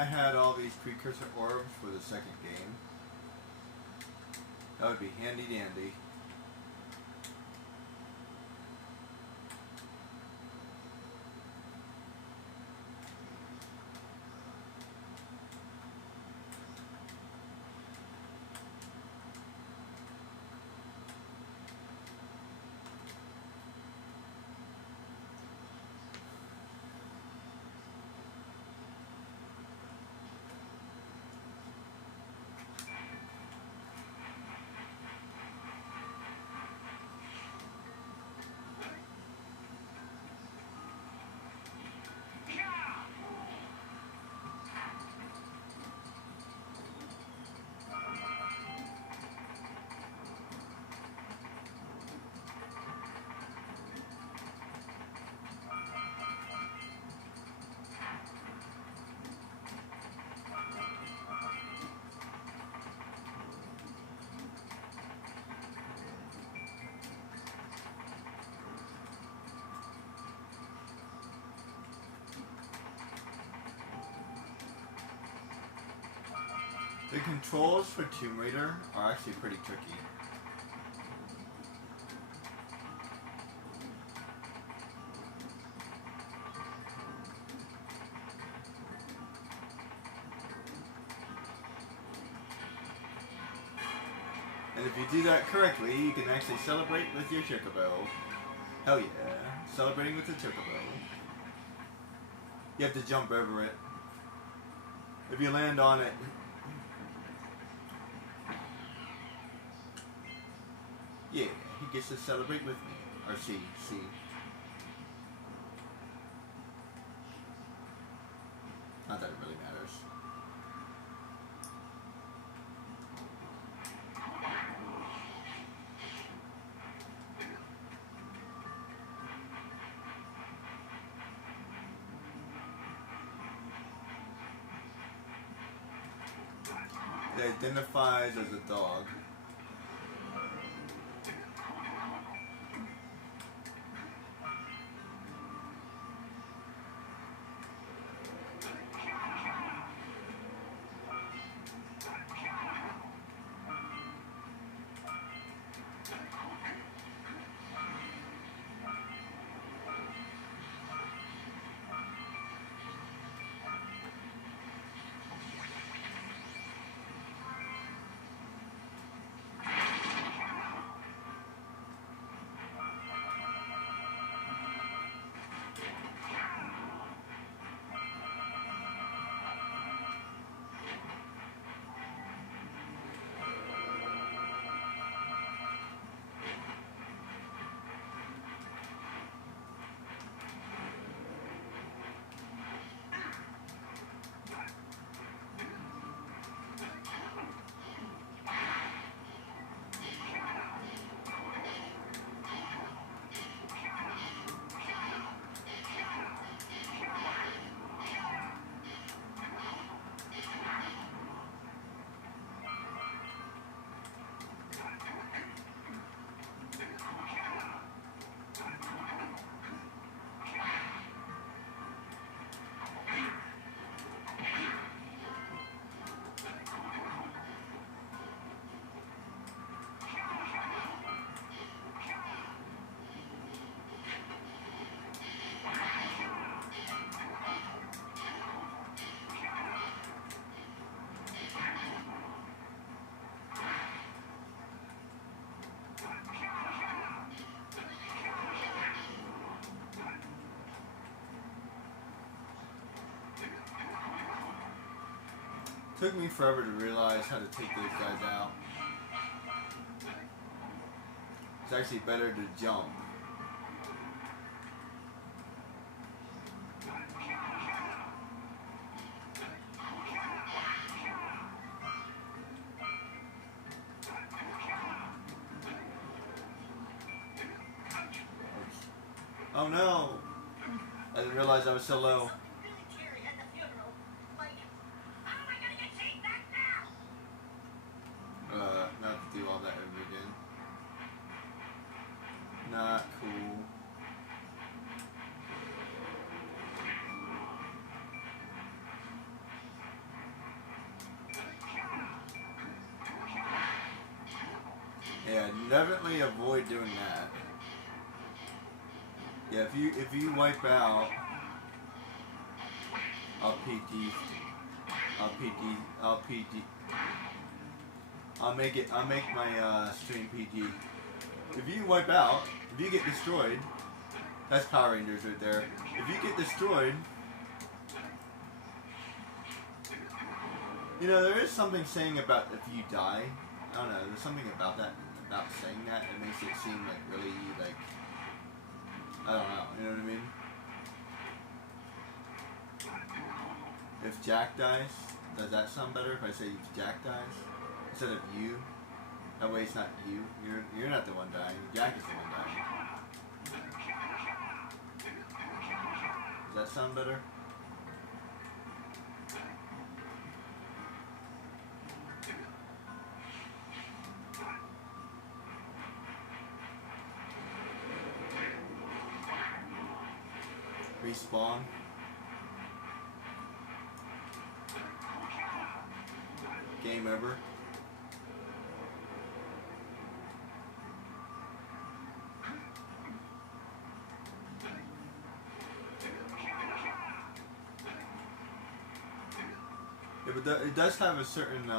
had all these precursor orbs for the second game, that would be handy dandy. The controls for Tomb Raider are actually pretty tricky. And if you do that correctly, you can actually celebrate with your chocobo. Hell yeah, celebrating with the chocobo. You have to jump over it. If you land on it, yeah, he gets to celebrate with me. Or she. Not that it really matters. It identifies as a dog. Took me forever to realize how to take those guys out. It's actually better to jump. Oh no! I didn't realize I was so low. Not to do all that over again. Not cool. Yeah, definitely avoid doing that. Yeah, if you wipe out, I'll PD, I'll PD, I'll PD, I'll make my stream PG. If you wipe out, if you get destroyed, that's Power Rangers right there. If you get destroyed, you know, there is something saying about if you die. I don't know, there's something about that, about saying that. It makes it seem like really, like, I don't know, you know what I mean? If Jack dies, does that sound better if I say if Jack dies? Instead of you? That way it's not you. You're not the one dying. Jack is the one dying. Does that sound better? Respawn. Game over. Yeah, but it does have a certain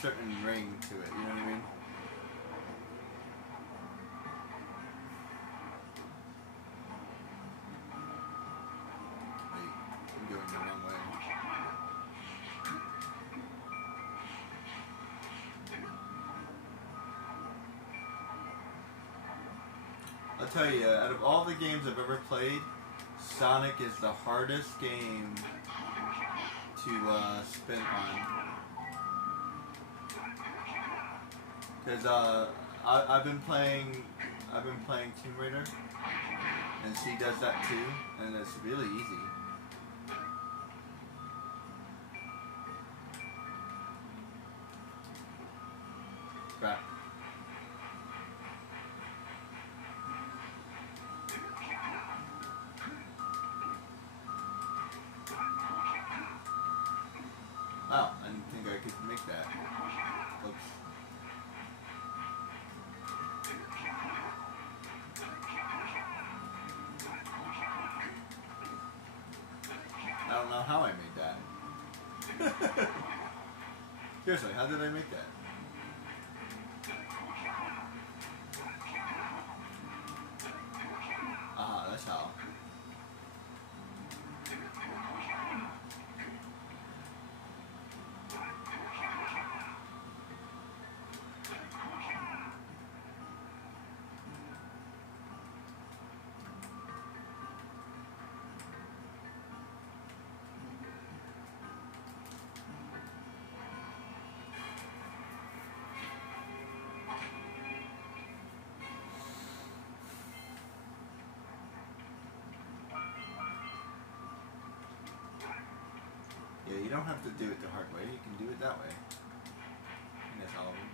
certain ring to it. You know what I mean? Wait, I'm going the wrong way. I'll tell you, out of all the games I've ever played, Sonic is the hardest game to spin on. Because I've been playing Tomb Raider, and she does that too, and it's really easy. Crap. Oh, I didn't think I could make that. Oops. I don't know how I made that. Seriously, how did I make that? Aha, that's how. Yeah, you don't have to do it the hard way. You can do it that way. I think that's all of them.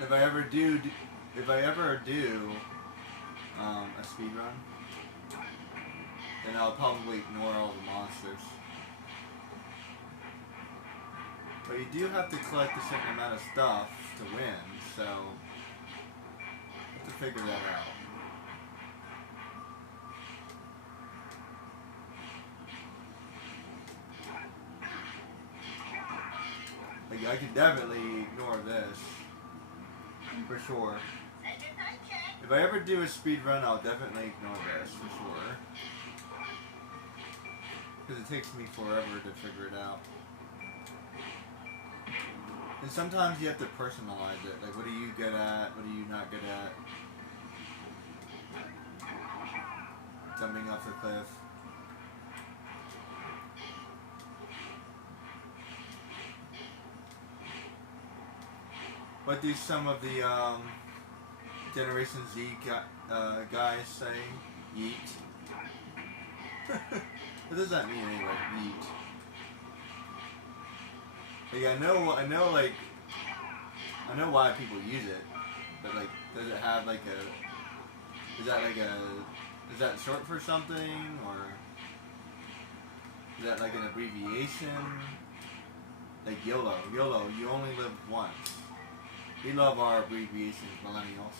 If I ever do a speed run, then I'll probably ignore all the monsters. But you do have to collect a certain amount of stuff to win, so you have to figure that out. Like, I can definitely ignore this, for sure. If I ever do a speed run, I'll definitely ignore this, for sure. Because it takes me forever to figure it out. And sometimes you have to personalize it. Like, what are you good at? What are you not good at? Jumping off the cliff. What do some of the Generation Z guys say? Yeet. What does that mean anyway? Yeet. Like, I know, like, I know why people use it, but like, does it have like a? Is that like a? Is that short for something, or is that like an abbreviation? Like YOLO, YOLO, you only live once. We love our abbreviations, millennials.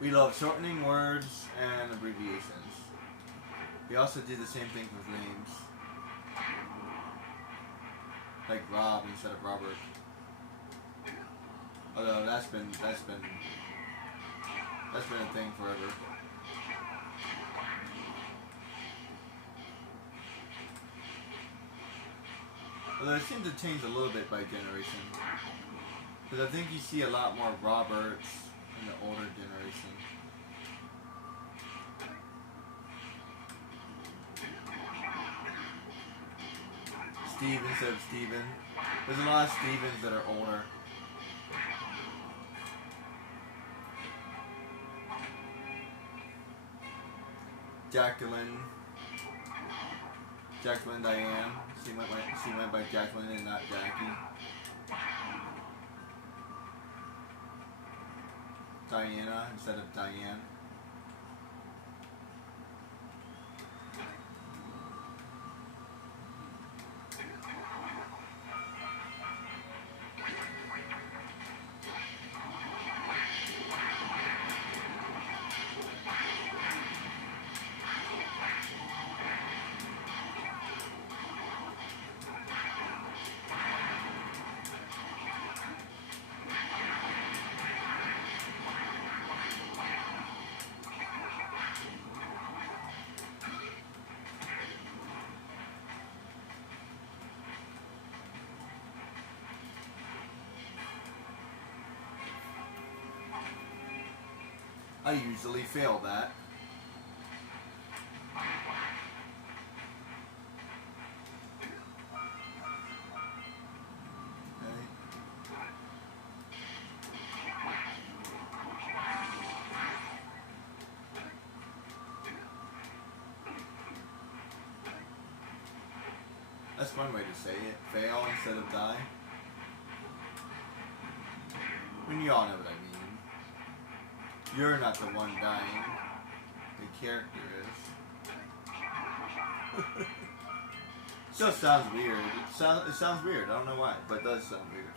We love shortening words and abbreviations. We also do the same thing with names. Like Rob instead of Robert. Although that's been a thing forever. Although it seems to change a little bit by generation. Because I think you see a lot more Roberts in the older generation. Steve instead of Steven. There's a lot of Stevens that are older. Jacqueline Diane. She went by Jacqueline and not Jackie. Diana instead of Diane. I usually fail that. That's one way to say it. Fail instead of die. I mean, you all know what I mean. You're not the one dying. The character is. Still sounds weird. It sounds weird. I don't know why, but it does sound weird.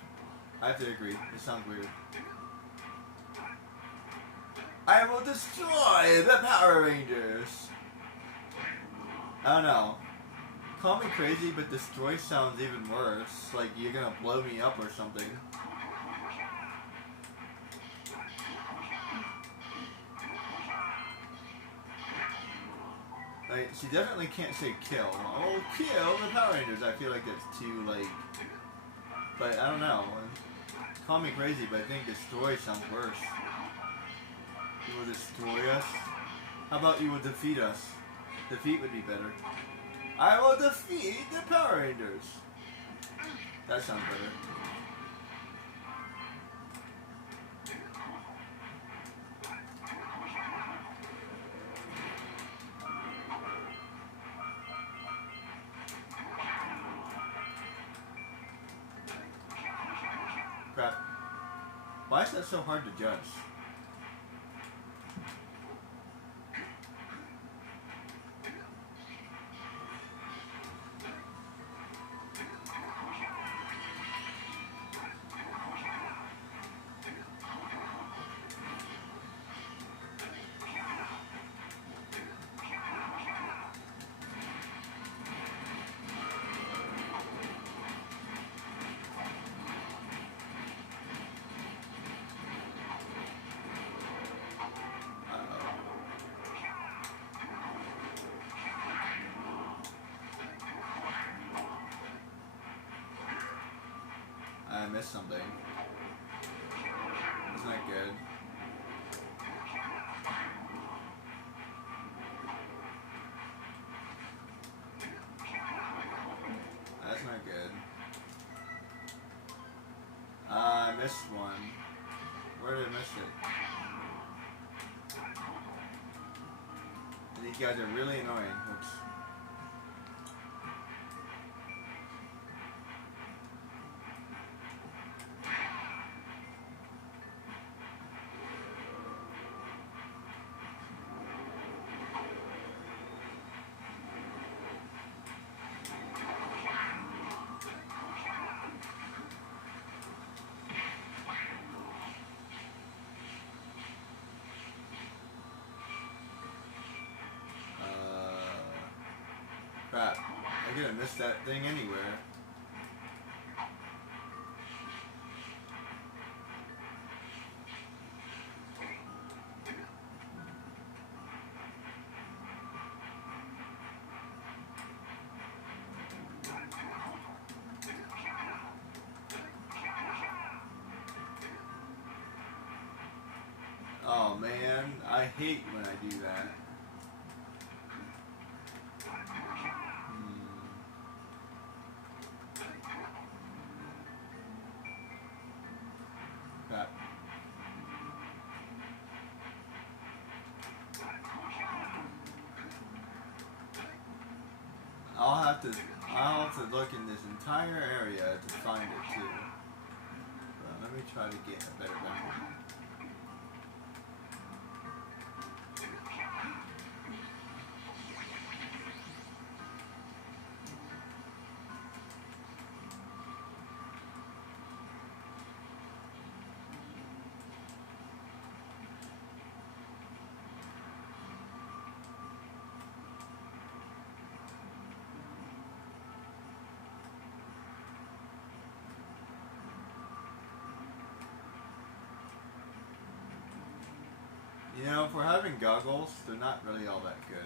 I have to agree. It sounds weird. I will destroy the Power Rangers. I don't know. Call me crazy, but destroy sounds even worse. Like you're gonna blow me up or something. Like, she definitely can't say kill. Oh, kill the Power Rangers. I feel like that's too, like... But I don't know. Call me crazy, but I think destroy sounds worse. You will destroy us? How about you will defeat us? Defeat would be better. I will defeat the Power Rangers. That sounds better. Crap. Why is that so hard to judge? I missed something. That's not good. That's not good. I missed one. Where did I miss it? These guys are really annoying. Oops. I'm gonna miss that thing anywhere. Oh man, I hate when I do that. Crap. I'll have to look in this entire area to find it too. But let me try to get a better map. You know, for having goggles, they're not really all that good.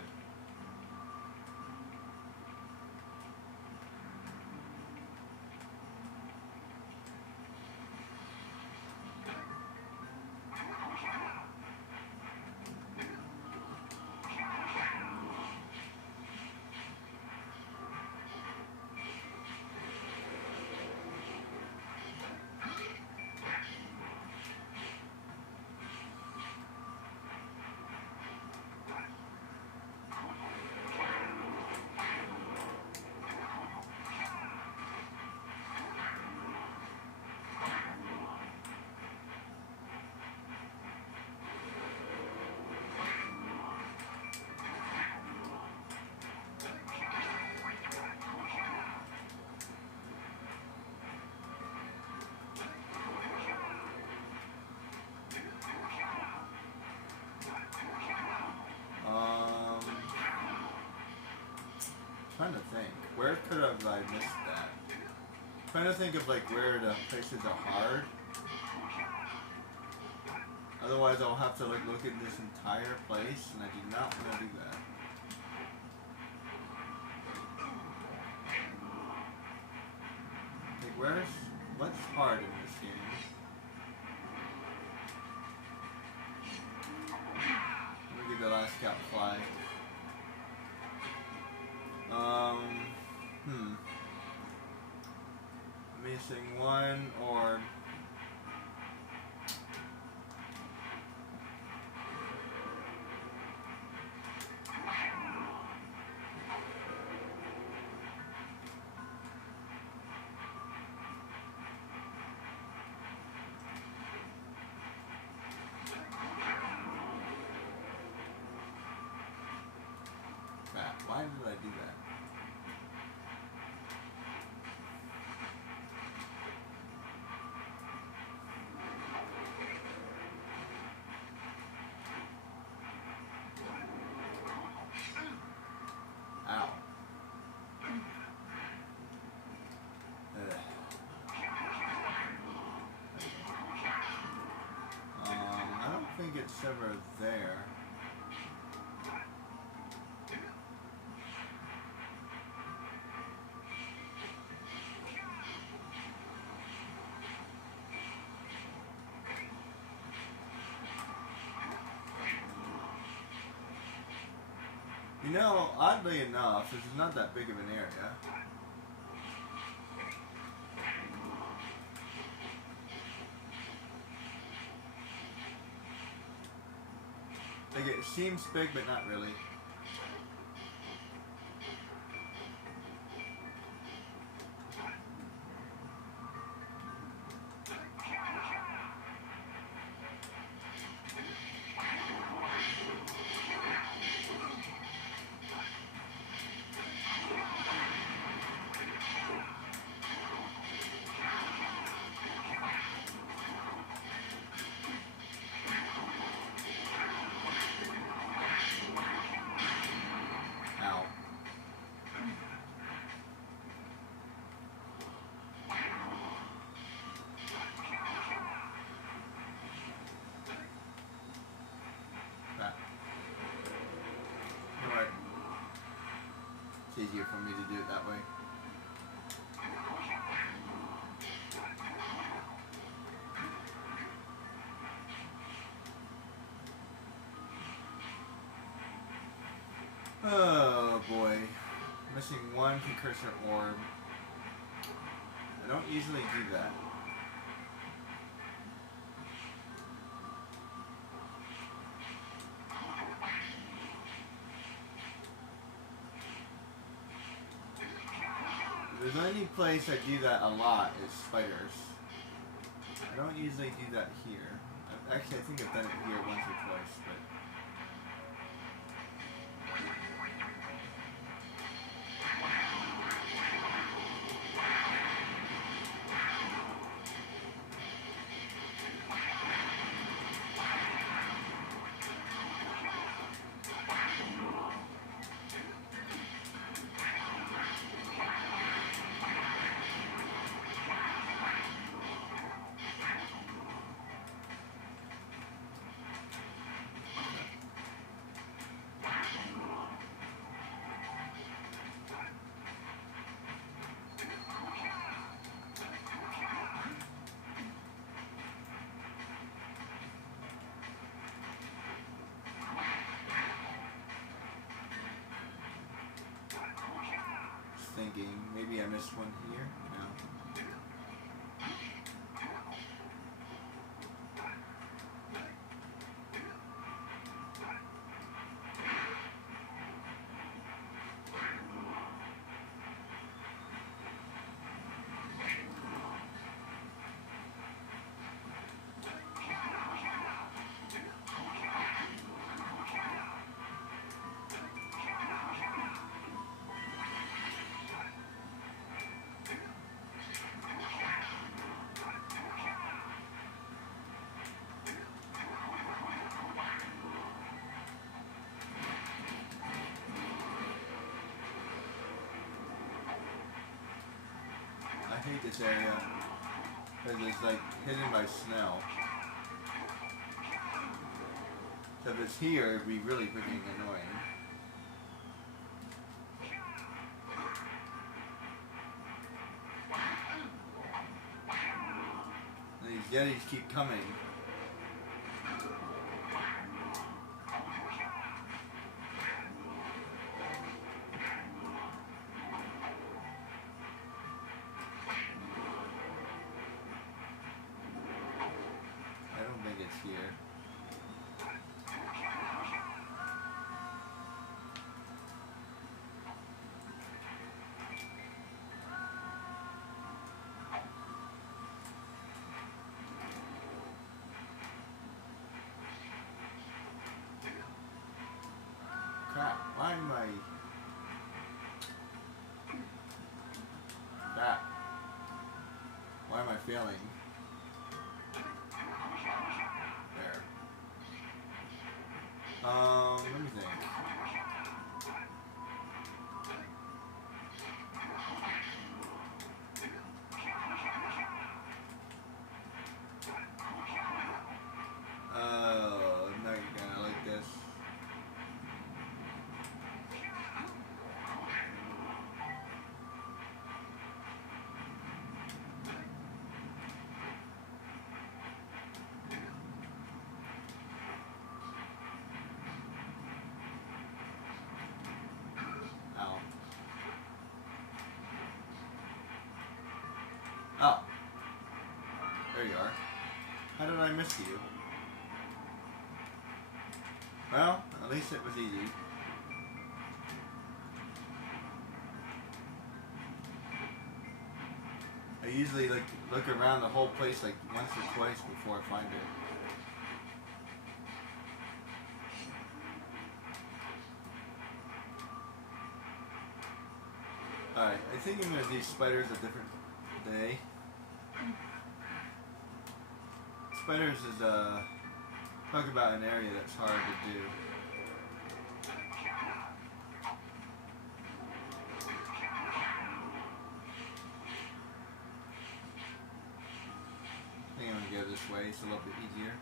Trying to think. Where could have I missed that? Trying to think of like where the places are hard. Otherwise I'll have to like look at this entire place and I do not want to do that. Like what's hard in this game? Let me get the last scout fly. Missing one or crap. Why did I do that? Ow. I don't think it's ever there. You know, oddly enough, this is not that big of an area. Like, it seems big, but not really. easier for me to do it that way. Oh boy. Missing one precursor orb. I don't usually do that. If there's any place I do that a lot is spiders. I don't usually do that here. Actually, I think I've done it here once or twice, but... Thinking maybe I missed one here. No. I hate this area because it's like hidden by snow. So if it's here, it'd be really freaking annoying. And these Yetis keep coming. Here. Crap, why am I... Crap. Why am I failing? Let me think. Oh, I'm not gonna like this. Oh. There you are. How did I miss you? Well, at least it was easy. I usually look around the whole place like once or twice before I find it. Alright, I think I'm going to do spiders a different day. Spiders is, talk about an area that's hard to do. I think I'm going to go this way, it's a little bit easier.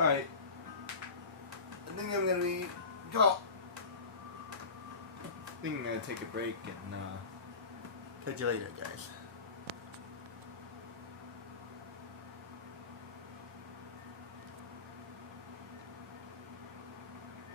Alright. I think I'm gonna be I think I'm gonna take a break and catch you later, guys.